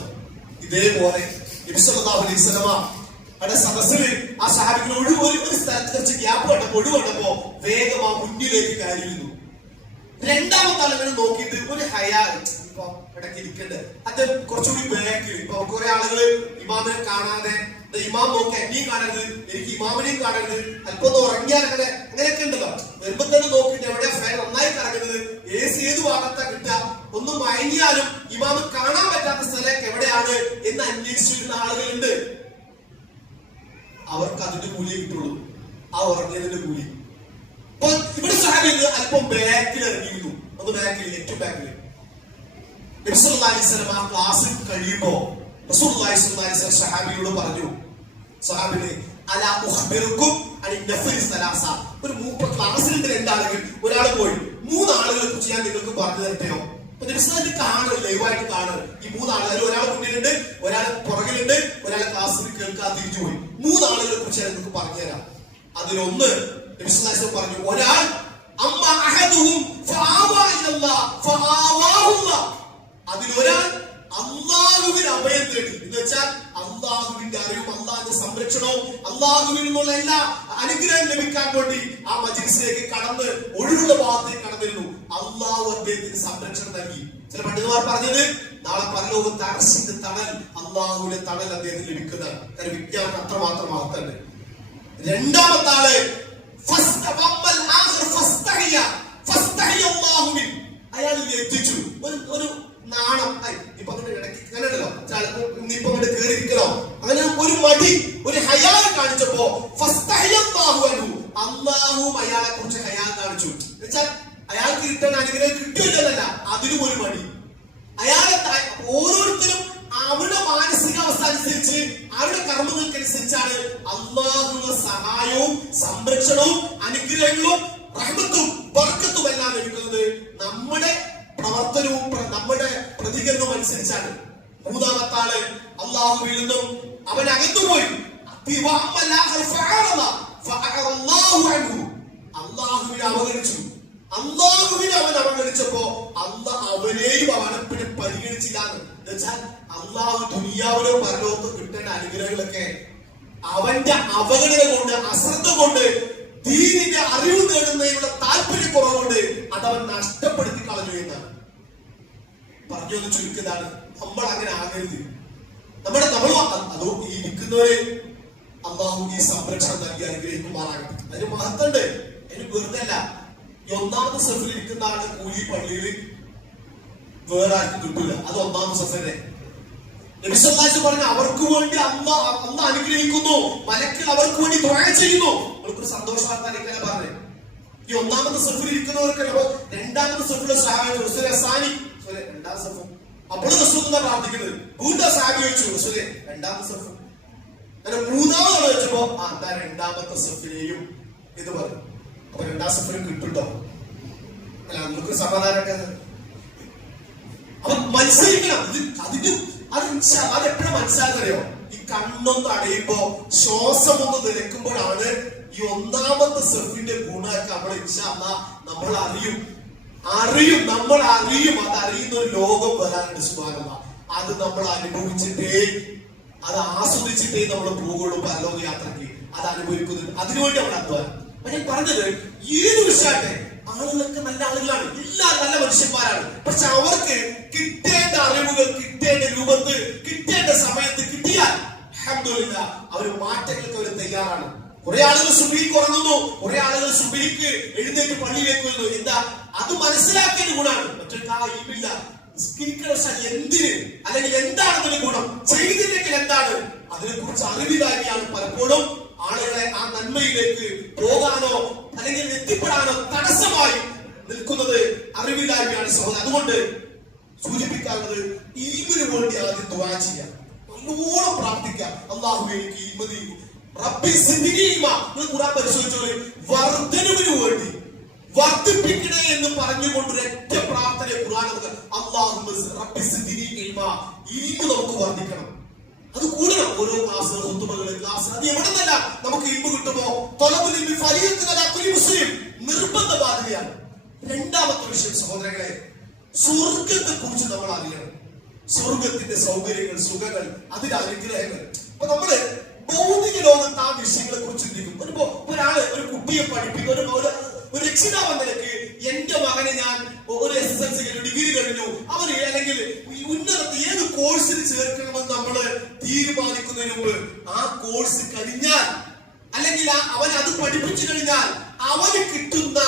ഇതേപോലെ നബി സല്ലല്ലാഹു അലൈഹി വസല്ലമ അവിടെ സദസ്സില് ആ സഹാബികൾ ഒരു സ്ഥലത്ത് കുറച്ച് ഗ്യാപ്പ് കണ്ടപ്പോ, ഒഴിവ് കണ്ടപ്പോ വേഗം ആ മുന്നിലേക്ക് കയറിയിരുന്നു. 2ാമത്തെ ആളുകൾ നോക്കിയിട്ട് ഒരു ഹയാ ഇപ്പൊ ഇടയ്ക്ക് ഇരിക്കണ്ട്, അത് കുറച്ചുകൂടി ബാക്കിൽ. ഇപ്പൊ കുറെ ആളുകള് ഇമാമിനെ കാണാതെ, ഇമാം നോക്കി എന്നെയും കാണരുത്, എനിക്ക് ഇമാമിനെയും കാണരുത്, അല്പം ഒന്ന് ഉറങ്ങിയാൽ അങ്ങനെയൊക്കെ ഉണ്ടല്ലോ. വരുമ്പോ തന്നെ നോക്കിയിട്ട് എവിടെയാ ഫാൻ നന്നായി കറങ്ങുന്നത്, AC ഏത് ഭാഗത്താ കിട്ടുക, ഒന്ന് മയങ്ങിയാലും ഇമാമ് കാണാൻ പറ്റാത്ത സ്ഥലമൊക്കെ എവിടെയാണ് എന്ന് അന്വേഷിച്ചിരുന്ന ആളുകളുണ്ട്. അവർക്ക് അതിന്റെ കൂലിയെ കിട്ടുള്ളൂ, ആ ഉറങ്ങിയതിന്റെ കൂലി. അപ്പൊ ഇവിടെ സഹാബികൾ അല്പം ബാക്കിൽ ഇറങ്ങിയിരുന്നു, ഒന്ന് ബാക്കിൽ, ഏറ്റവും ബാക്കിൽ. നബി സല്ലല്ലാഹു അലൈഹി വസല്ലം ആ ക്ലാസ് കഴിയുമ്പോ റസൂലുള്ളാഹി സ്വല്ലല്ലാഹു അലൈഹി വസല്ലം സഹാബിയോട് പറഞ്ഞു, സഹാബികളെ, അലാ ഉഖ്ബിറുക്കും അനി നഫ്രി സലാസ, ഒരു ക്ലാസ്സിലുണ്ട് 2 ആളുകൾ, ഒരാൾ പോയി, 3 ആളുകളെ കുറിച്ച് ഞാൻ നിങ്ങൾക്ക് പറഞ്ഞു തരട്ടെയോ? കാണുക, ലൈവായിട്ട് കാണുക. ഈ 3 ആളുകൾ, ഒരാൾ മുന്നിലുണ്ട്, ഒരാൾ പുറകിലുണ്ട്, ഒരാൾ ക്ലാസ്സിൽ കേൾക്കാതെ തിരിച്ചുപോയി. 3 ആളുകളെ കുറിച്ച് ഞാൻ നിങ്ങൾക്ക് പറഞ്ഞുതരാം. അതിലൊന്ന് നബി സല്ലല്ലാഹു അലൈഹി വസല്ലം പറഞ്ഞു, ഒരാൾ അമ്മ അഹദുഹും ഫആവാ ഇലല്ലാഹ് ഫആവാഹുല്ലാഹ്, അതിലൊരാൾ അല്ലാഹുവിൽ അഭയം തേടി, എന്ന് വെച്ചാൽ അല്ലാഹുവിന്റെ അറിവും അല്ലാഹുവിന്റെ സംരക്ഷണവും അല്ലാഹുവിൽ നിന്നുള്ള എല്ലാ അനുഗ്രഹം ലഭിക്കാൻ വേണ്ടി ആ മജ്‌ലിസിലേക്ക് കടന്ന് ഒഴിവുള്ള ഭാഗത്തേക്ക് കടന്നിരുന്നു. അല്ലാഹു അദ്ദേഹത്തിന് സംരക്ഷണം നൽകി. ചില പണ്ഡിതന്മാർ പറഞ്ഞത്, നാളെ പരലോകത്ത് അർശിന്റെ തണൽ, അല്ലാഹുവിന്റെ തണൽ അദ്ദേഹത്തിന് ലഭിക്കുന്ന വിജ്ഞാനം അത്രമാത്രം മഹത്വമുണ്ട്. 2ാമത്തെ ആള് അയാൾ ലജ്ജിച്ചു, ഒരു നാണം, ഇപ്പൊ അങ്ങനെയുണ്ടല്ലോ, ഇനിയിപ്പോ അങ്ങോട്ട് കയറിയിരിക്കണോ, അങ്ങനെ ഒരു മടി, ഒരു ഹയാ കാണിച്ചപ്പോ അല്ലാഹുവും അയാളെ കുറിച്ച് ഹയാ കാണിച്ചു. എന്നുവെച്ചാൽ അയാൾക്ക് കിട്ടുന്ന അനുഗ്രഹം കിട്ടിയില്ലല്ല, അതിനും ഒരു മടി. അയാളെ ഓരോരുത്തരും അവരുടെ മാനസികാവസ്ഥ അനുസരിച്ച്, അവരുടെ കർമ്മങ്ങൾക്കനുസരിച്ചാണ് അല്ലാഹുവിന്റെ സഹായവും സംരക്ഷണവും അനുഗ്രഹങ്ങളും റഹ്മത്തും ബർക്കത്തും എല്ലാം ലഭിക്കുന്നത്. നമ്മുടെ പ്രവർത്തനവും നമ്മുടെ പ്രതികരണവും അനുസരിച്ചാണ്. 3ാമത്തെ ആള് അല്ലാഹുവിൽ നിന്നും അവൻ അകന്നുപോയി, അല്ലാഹുവിനെ അവഗണിച്ചു. അള്ളാഹുവിനെ അവൻ അവഗണിച്ചപ്പോ അള്ളാഹ് അവനെയും അവനെ പരിഗണിച്ചില്ല എന്ന് വെച്ചാൽ അള്ളാഹു ദുനിയാവിലോ പരലോകത്തോ കിട്ടേണ്ട അനുഗ്രഹങ്ങളൊക്കെ അവന്റെ അവഗണന കൊണ്ട്, അശ്രദ്ധ കൊണ്ട്, ദീനിന്റെ അറിവ് നേടുന്നതിനുള്ള താല്പര്യക്കുറവുകൊണ്ട് അതവൻ നഷ്ടപ്പെടുത്തി കളഞ്ഞു എന്നാണ് പറഞ്ഞൊന്ന് ചുരുക്കതാണ്. നമ്മൾ അങ്ങനെ ആകരുത്. അതോ ഈ നിൽക്കുന്നവരെ അള്ളാഹു ഈ സംരക്ഷണം നൽകി അനുഗ്രഹിക്കുമാറാകട്ടെ. അതിന് മഹത്തുണ്ട്, അതിന് വെറുതെ അല്ല. ഈ ഒന്നാമത്തെ സഫിൽ ഇരിക്കുന്ന ആളുടെ കൂലി പള്ളിയിൽ വേറെ ആർക്കും കിട്ടൂല. അത് ഒന്നാമത്തെ സഫിനെ നബി സല്ലല്ലാഹു അലൈഹി വസല്ലം പറഞ്ഞു അവർക്ക് വേണ്ടി അള്ളാഹ് അനുഗ്രഹിക്കുന്നു, മലക്കുകൾ അവർക്ക് വേണ്ടി ദുആ ചെയ്യുന്നു. അവർക്ക് സന്തോഷവാർത്ത പറഞ്ഞു. ഈ ഒന്നാമത്തെ സഫിൽ ഇരിക്കുന്നവർക്കല്ലോ രണ്ടാമത്തെ സഫിലെ സഹാബി രണ്ടാം സഫ് അപ്പോഴും റസൂലുള്ളാഹി പ്രാർത്ഥിക്കുന്നത്. വീണ്ടും സഹാബി ചോദിച്ചു റസൂലേ രണ്ടാമത്തെ സഫ്, അങ്ങനെ മൂന്നാമത് വെച്ചപ്പോ എന്താ രണ്ടാമത്തെ സഫിനെയും ഇത് പറഞ്ഞു. അപ്പൊ രണ്ടാം സഫിനും കിട്ടുണ്ടോ? അല്ല നമുക്ക് സമാധാനമൊക്കെ അപ്പൊ മത്സരിക്കണം. അത് എപ്പോഴും മനസ്സിലാക്കറിയോ? ഈ കണ്ണൊന്ന് അടയുമ്പോ ശ്വാസം ഒന്ന് നിലക്കുമ്പോഴാണ് ഈ ഒന്നാമത്തെ സഫിന്റെ ഗുണമൊക്കെ നമ്മൾ അറിയും. നമ്മൾ അറിയും. അത് അറിയുന്ന ഒരു ലോകം വരാനുണ്ട്. സുബ്ഹാനല്ലാഹ്. അത് നമ്മൾ അനുഭവിച്ചിട്ടേ, അത് ആസ്വദിച്ചിട്ടേ നമ്മൾ പോകുള്ളൂ പരലോക യാത്രയ്ക്ക്. അത് അനുഭവിക്കുന്നുണ്ട്. അതിനുവേണ്ടി നമ്മൾ അധ്വാനം. ഞാൻ പറഞ്ഞത് ഏത് വിഷയത്തെ ആളുകളൊക്കെ നല്ല ആളുകളാണ്, എല്ലാവരും നല്ല മനുഷ്യന്മാരാണ്. പക്ഷെ അവർക്ക് കിട്ടേണ്ട അറിവുകൾ കിട്ടേണ്ട രൂപത്തിൽ കിട്ടേണ്ട സമയത്ത് കിട്ടിയാൽ അൽഹംദുലില്ലാഹ് അവർ മാറ്റങ്ങൾക്ക് അവർ തയ്യാറാണ്. കുറെ ആളുകൾ സുബഹിക്ക് ഉറങ്ങുന്നു, കുറെ ആളുകൾ സുബഹിക്ക് എഴുന്നേറ്റ് പള്ളിയിലേക്ക് വരുന്നു. എന്താ? അത് മനസ്സിലാക്കിയ ഗുണമാണ്. മറ്റൊരു എന്തിന് അല്ലെങ്കിൽ എന്താണെന്നൊരു ഗുണം ചെയ്തില്ലെങ്കിൽ എന്താണ് അതിനെ കുറിച്ച് അറിവില്ലായ്മയാണ് പലപ്പോഴും ആളുകളെ ആ നന്മയിലേക്ക് പോകാനോ അല്ലെങ്കിൽ എത്തിപ്പെടാനോ തടസ്സമായി നിൽക്കുന്നത്. അറിവില്ലായ്മയാണ് സഹോദരൻ. അതുകൊണ്ട് സൂചിപ്പിക്കാറുള്ളത് ഈമിന് വേണ്ടി ആദ്യം ദുആ ചെയ്യാം, നല്ലോണം പ്രാർത്ഥിക്കാം. അല്ലാഹു എനിക്ക് ഈമതി റബ്ബി സിദ്ദിനി ഇൽമ. നിങ്ങൾ ഖുർആൻ പരിശോധിച്ചോളൂ. വർദ്ധനവിന് വേണ്ടി വർദ്ധിപ്പിക്കണേ എന്ന് പറഞ്ഞുകൊണ്ട് ഒരൊറ്റ പ്രാർത്ഥന ഖുർആൻ നമുക്ക് അല്ലാഹുമ്മ റബ്ബി സിദ്ദിനി ഇൽമ. ഇൽമ നമുക്ക് വർദ്ധിക്കണം, അത് കൂടണം. ഓരോ ക്ലാസ് ക്ലാസ് അത് എവിടെ നിന്നല്ല നമുക്ക് ഇൽമ കിട്ടുമോ തൊലബുൽ ഇൽമി ഫരീദത്തുൻ അലാ കുല്ലി മുസ്ലിം നിർബന്ധ ബാധ്യതയാണ്. രണ്ടാമത്തെ വിഷയം സഹോദരങ്ങളെ, സ്വർഗത്തെ കുറിച്ച് നമ്മൾ അറിയണം. സ്വർഗത്തിന്റെ സൗകര്യങ്ങൾ, സുഖങ്ങൾ, അതിന്റെ അനുഗ്രഹങ്ങൾ. അപ്പൊ നമ്മള് ഭൗതിക ലോകത്ത് ആ വിഷയങ്ങളെ കുറിച്ച് ചിന്തിക്കും. ഒരാള് ഒരു കുട്ടിയെ പഠിപ്പിക്കും, ഒരു രക്ഷിതാവ് നിലയ്ക്ക് എന്റെ മകനെ ഞാൻ ഒരു SSLC ഡിഗ്രി കഴിഞ്ഞു, അവര് അല്ലെങ്കിൽ ഉന്നതത്തിൽ ഏത് കോഴ്സിന് ചേർക്കണമെന്ന് നമ്മള് തീരുമാനിക്കുന്നതിന് മുമ്പ് ആ കോഴ്സ് കഴിഞ്ഞാൽ അല്ലെങ്കിൽ അവൻ അത് പഠിപ്പിച്ചു കഴിഞ്ഞാൽ അവന് കിട്ടുന്ന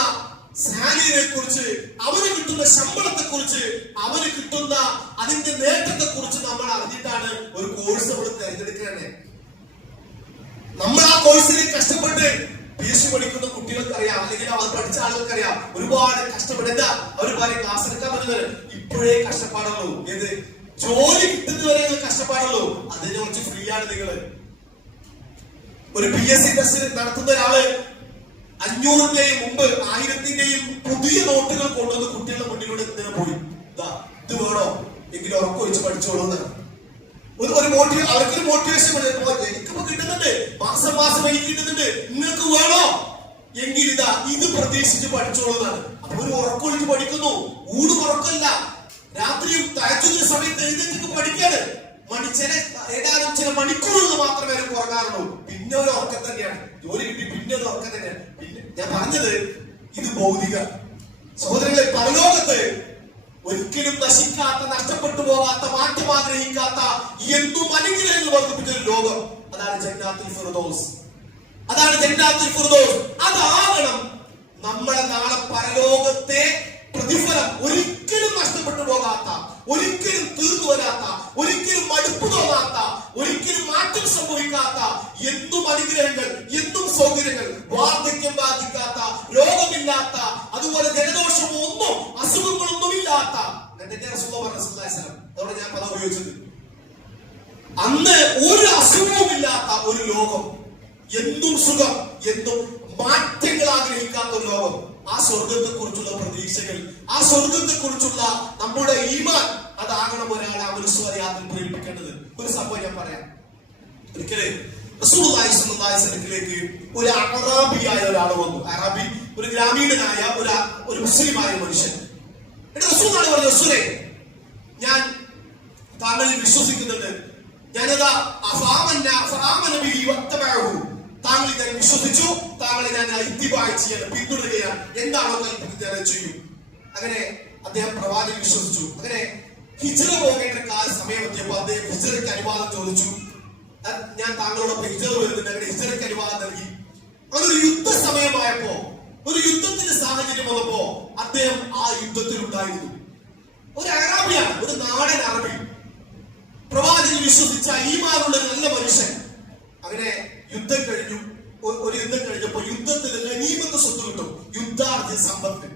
സാലറിയെ കുറിച്ച്, അവന് കിട്ടുന്ന ശമ്പളത്തെ കുറിച്ച്, അവന് കിട്ടുന്ന അതിന്റെ നേട്ടത്തെ കുറിച്ച് നമ്മൾ അറിഞ്ഞിട്ടാണ് ഒരു കോഴ്സ് നമ്മൾ തിരഞ്ഞെടുക്കേണ്ടത്. നമ്മൾ ആ കോഴ്സിന് കഷ്ടപ്പെട്ട് PhD പഠിക്കുന്ന കുട്ടികൾക്കറിയാം, അല്ലെങ്കിൽ അത് പഠിച്ച ആളുകൾക്കറിയാം ഒരുപാട് കഷ്ടപ്പെടുന്ന അവർ പറയും ക്ലാസ് എടുക്കാൻ പറ്റുന്നത് ഇപ്പോഴേ കഷ്ടപ്പാടുള്ളൂ. ഏത് ജോലി കിട്ടുന്നവരെ കഷ്ടപ്പാടുള്ളൂ. അതിനെ കുറിച്ച് ഫ്രീ ആണ്. നിങ്ങൾ ഒരു PSC ടെസ്റ്റ് നടത്തുന്ന ഒരാള് 500ന്റെയും മുമ്പ് 1000ന്റെയും പുതിയ നോട്ടുകൾ കൊണ്ടുവന്ന് കുട്ടികളുടെ മുന്നിലൂടെ ഇങ്ങനെ പോയി, ഇത് വേണോ എങ്കിലും ഉറക്കം വെച്ച് പഠിച്ചോളൂ എന്നാണ്. അവർക്കൊരു മോട്ടിവേഷൻ എനിക്കിപ്പോ കിട്ടുന്നുണ്ട്, മാസം മാസം എനിക്ക് കിട്ടുന്നുണ്ട്, നിങ്ങൾക്ക് വേണോ എങ്കിൽ ഇത് പ്രതീക്ഷിച്ച് പഠിച്ചോളൂന്നാണ്. അപ്പൊ ഒരു ഉറക്കൊഴിച്ച് പഠിക്കുന്നു. ഊട് ഉറക്കല്ല, രാത്രിയും തഹജ്ജുദിന്റെ സമയത്ത് എഴുന്നേറ്റ് പഠിക്കാണ്. ഏതാനും ചില മണിക്കൂറുകൾ മാത്രമേ അവർക്ക് ഉറങ്ങാറുള്ളൂ. പിന്നെ ഒരു ഉറക്കം തന്നെയാണ്. ജോലി കിട്ടി പിന്നെ ഒരു ഉറക്കം തന്നെയാണ്. പിന്നെ ഞാൻ പറഞ്ഞത് ഇത് ഭൗതിക സഹോദരങ്ങളെ. പരലോകത്ത് ഒരിക്കലും നശിക്കാത്ത, നഷ്ടപ്പെട്ടു പോകാത്ത, മാറ്റം ആഗ്രഹിക്കാത്ത എന്തും അനുഗ്രഹങ്ങൾ വർദ്ധിപ്പിച്ച ഒരു ലോകം. അതാണ് ജന്നാത്തുൽ ഫിർദൗസ്. അതാണ് ജന്നാത്തുൽ ഫിർദൗസ്. അതാകണം നമ്മളെ നാളെ പരലോകത്തെ പ്രതിഫലം. ഒരിക്കലും നഷ്ടപ്പെട്ടു പോകാത്ത, ഒരിക്കലും തീർന്നു വരാത്ത, ഒരിക്കലും മടുപ്പ് തോന്നാത്ത, ഒരിക്കലും മാറ്റം സംഭവിക്കാത്ത എന്തും അനുഗ്രഹങ്ങൾ, എന്തും സൗകര്യങ്ങൾ, വാർദ്ധക്യം ബാധിക്കാത്ത, രോഗമില്ലാത്ത, അതുപോലെ ജലദോഷമോ ഒന്നും അസുഖങ്ങളൊന്നും ഇല്ലാത്ത. അതോടെ ഞാൻ പദം ഉപയോഗിച്ചത് അന്ന് ഒരു അസുഖവും ഇല്ലാത്ത ഒരു ലോകം, എന്തും സുഖം, എന്തും മാറ്റങ്ങൾ ആഗ്രഹിക്കാത്ത ഒരു ലോകം. ആ സ്വർഗത്തെ കുറിച്ചുള്ള പ്രതീക്ഷകൾ, ആ സ്വർഗത്തെ കുറിച്ചുള്ള നമ്മുടെ ഈമാൻ, അതാകണം ഒരാളെ അമൃത്സര യാത്ര പ്രേരിപ്പിക്കേണ്ടത്. ഒരു സംഭവം ഞാൻ പറയാം. ഒരിക്കല് റസൂലുള്ളാഹി സ്വല്ലല്ലാഹു അലൈഹി വസല്ലമയിലേക്ക് ഒരു അറാബിയായ ഒരാൾ വന്നു. അറാബി ഒരു ഗ്രാമീണനായ ഒരു മുസ്ലിമായ മനുഷ്യൻ. എന്നിട്ട് റസൂലാണ് പറഞ്ഞു, റസൂലേ, ഞാൻ താങ്കളിൽ വിശ്വസിക്കുന്നുണ്ട്. ഞാനതാ താങ്കളിൽ ഞാൻ വിശ്വസിച്ചു, താങ്കളെ ഞാൻ ഇത്തിബാഅ് ചെയ്യാൻ പിന്തുടരുകയാണ്, എന്താണോ കൽപ്പിക്കുന്നത് ഞാൻ ചെയ്യും. അങ്ങനെ അദ്ദേഹം പ്രവാചകൻ വിശ്വസിച്ചു. അങ്ങനെ ഹിജ്റ പോകേണ്ട സമയം എത്തിയപ്പോൾ അദ്ദേഹം ഹിജ്റയ്ക്ക് അനുവാദം ചോദിച്ചു. ഞാൻ താങ്കളോടൊപ്പം ഹിജ്റ വരുന്നുണ്ട്. അങ്ങനെ ഹിജ്റയ്ക്ക് അനുവാദം നൽകി. അതൊരു യുദ്ധ സമയമായപ്പോ, ഒരു യുദ്ധത്തിന്റെ സാഹചര്യം വന്നപ്പോ അദ്ദേഹം ആ യുദ്ധത്തിൽ ഉണ്ടായിരുന്നു. ഒരു അറാബിയാണ്, ഒരു നാടൻ അറബി, പ്രവാചകൻ വിശ്വസിച്ച ഈമാനുള്ള നല്ല മനുഷ്യൻ. അങ്ങനെ യുദ്ധം കഴിഞ്ഞു. ഒരു യുദ്ധം കഴിഞ്ഞപ്പോ യുദ്ധത്തിൽ ഗനീമത്ത് സ്വത്ത് കിട്ടും, യുദ്ധാർത്ഥി സമ്പത്ത്.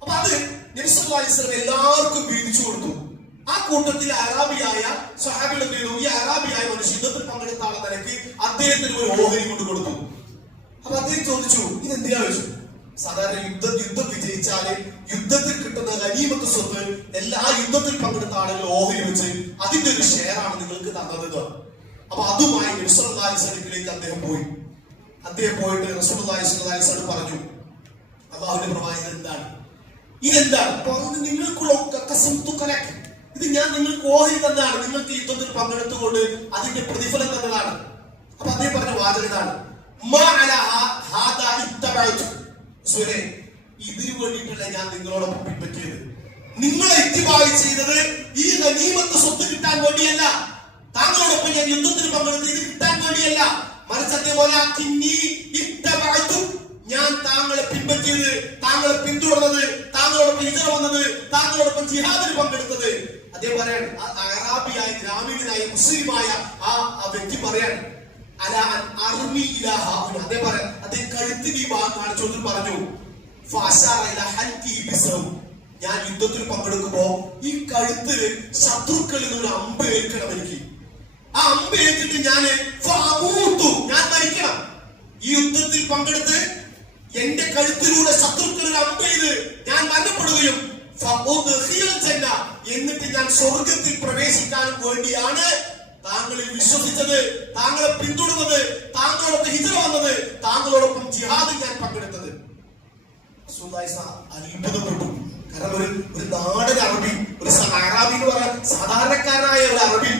അപ്പൊ അത് നബി സല്ലല്ലാഹു അലൈഹി വസല്ലം എല്ലാവർക്കും വീതിച്ചു കൊടുത്തു. ആ കൂട്ടത്തിൽ അറാബിയായ സ്വഹാബികൾ എന്ത് ചെയ്തു? ഈ അറാബിയായ മനുഷ്യൻ യുദ്ധത്തിൽ പങ്കെടുത്ത ആളെ നിലയ്ക്ക് അദ്ദേഹത്തിന് ഒരു ഓഹരി കൊണ്ട് കൊടുത്തു. അപ്പൊ അദ്ദേഹം ചോദിച്ചു, ഇതെന്തിനാ ചോദിച്ചു. സാധാരണ യുദ്ധം വിജയിച്ചാല് യുദ്ധത്തിൽ കിട്ടുന്ന ഗനീമത്ത് സ്വത്ത് എല്ലാ യുദ്ധത്തിൽ പങ്കെടുത്ത ആളുകൾ ഓഹരി വെച്ച് അതിന്റെ ഒരു ഷെയറാണ് നിങ്ങൾക്ക് തന്നത്. അപ്പൊ അതുമായി നബി സല്ലല്ലാഹു അലൈഹി വസല്ലമയിലേക്ക് അദ്ദേഹം പോയി. അദ്ദേഹം പോയിട്ട് റസൂലുള്ളാഹി സ്വല്ലല്ലാഹു അലൈഹി വസല്ലം പറഞ്ഞു, അല്ലാഹുവിന്റെ പ്രവാചകൻ എന്താണ് ഇതെന്താണ്? നിങ്ങൾക്കുള്ള ഇത് ഞാൻ നിങ്ങൾക്ക് ഓഹരി തന്നതാണ്, നിങ്ങൾക്ക് യുദ്ധത്തിൽ പങ്കെടുത്തുകൊണ്ട് അതിന്റെ പ്രതിഫലം തന്നതാണ്. അപ്പൊ അദ്ദേഹം പറഞ്ഞ വാചകതാണ്, ഇതിനു വേണ്ടിയിട്ടല്ല ഞാൻ നിങ്ങളോടൊപ്പം പിൻപറ്റിയത്. നിങ്ങളെ ഇത്തിബാഅ് ചെയ്തത് ഈ ഗനീമത്ത് സ്വത്ത് കിട്ടാൻ വേണ്ടിയല്ല, താങ്കളോടൊപ്പം ഞാൻ യുദ്ധത്തിൽ പങ്കെടുത്ത് ഇത് കിട്ടാൻ വേണ്ടിയല്ല. മറിച്ച് അതേപോലെ ഞാൻ താങ്കളെ പിൻപറ്റിയത്, താങ്കളെ പിന്തുടർന്നത്, താങ്കളോടൊപ്പം ഹിജ്റ വന്നത്, താങ്കളോടൊപ്പം ജിഹാദിന് പങ്കെടുത്തത്. അദ്ദേഹം പറയാണ്, അറാബിയായ ഗ്രാമീണനായ മുസ്ലിമായ ആ വ്യക്തി പറയാണ്, അദ്ദേഹം കഴുത്തിന് ഈ ഭാഗം കാണിച്ചു പറഞ്ഞു, ഞാൻ യുദ്ധത്തിൽ പങ്കെടുക്കുമ്പോ ഈ കഴുത്തില് ശത്രുക്കളിൽ നിന്ന് ഒരു അമ്പ് ഏൽക്കണം. എനിക്ക് ആ അമ്പ് ഏറ്റിട്ട് ഞാൻ മരിക്കണം. ഈ യുദ്ധത്തിൽ പങ്കെടുത്ത് എന്റെ കഴുത്തിലൂടെ ശത്രുക്കളിൽ അമ്പ് ചെയ്ത് ഞാൻ മരണപ്പെടുകയും എന്നിട്ട് ഞാൻ സ്വർഗത്തിൽ പ്രവേശിക്കാൻ വേണ്ടിയാണ് താങ്കളിൽ വിശ്വസിച്ചത്, താങ്കളെ പിന്തുടർന്നത്, താങ്കളോടൊപ്പം ഹിജ്റ വന്നത്, താങ്കളോടൊപ്പം ജിഹാദിൽ ഞാൻ പങ്കെടുത്തത്. അത്ഭുതപ്പെട്ടു. കാരണം ഒരു നാടൻ അറബി, ഒരു അറാബി എന്ന് പറയാൻ സാധാരണക്കാരനായ ഒരു അറബി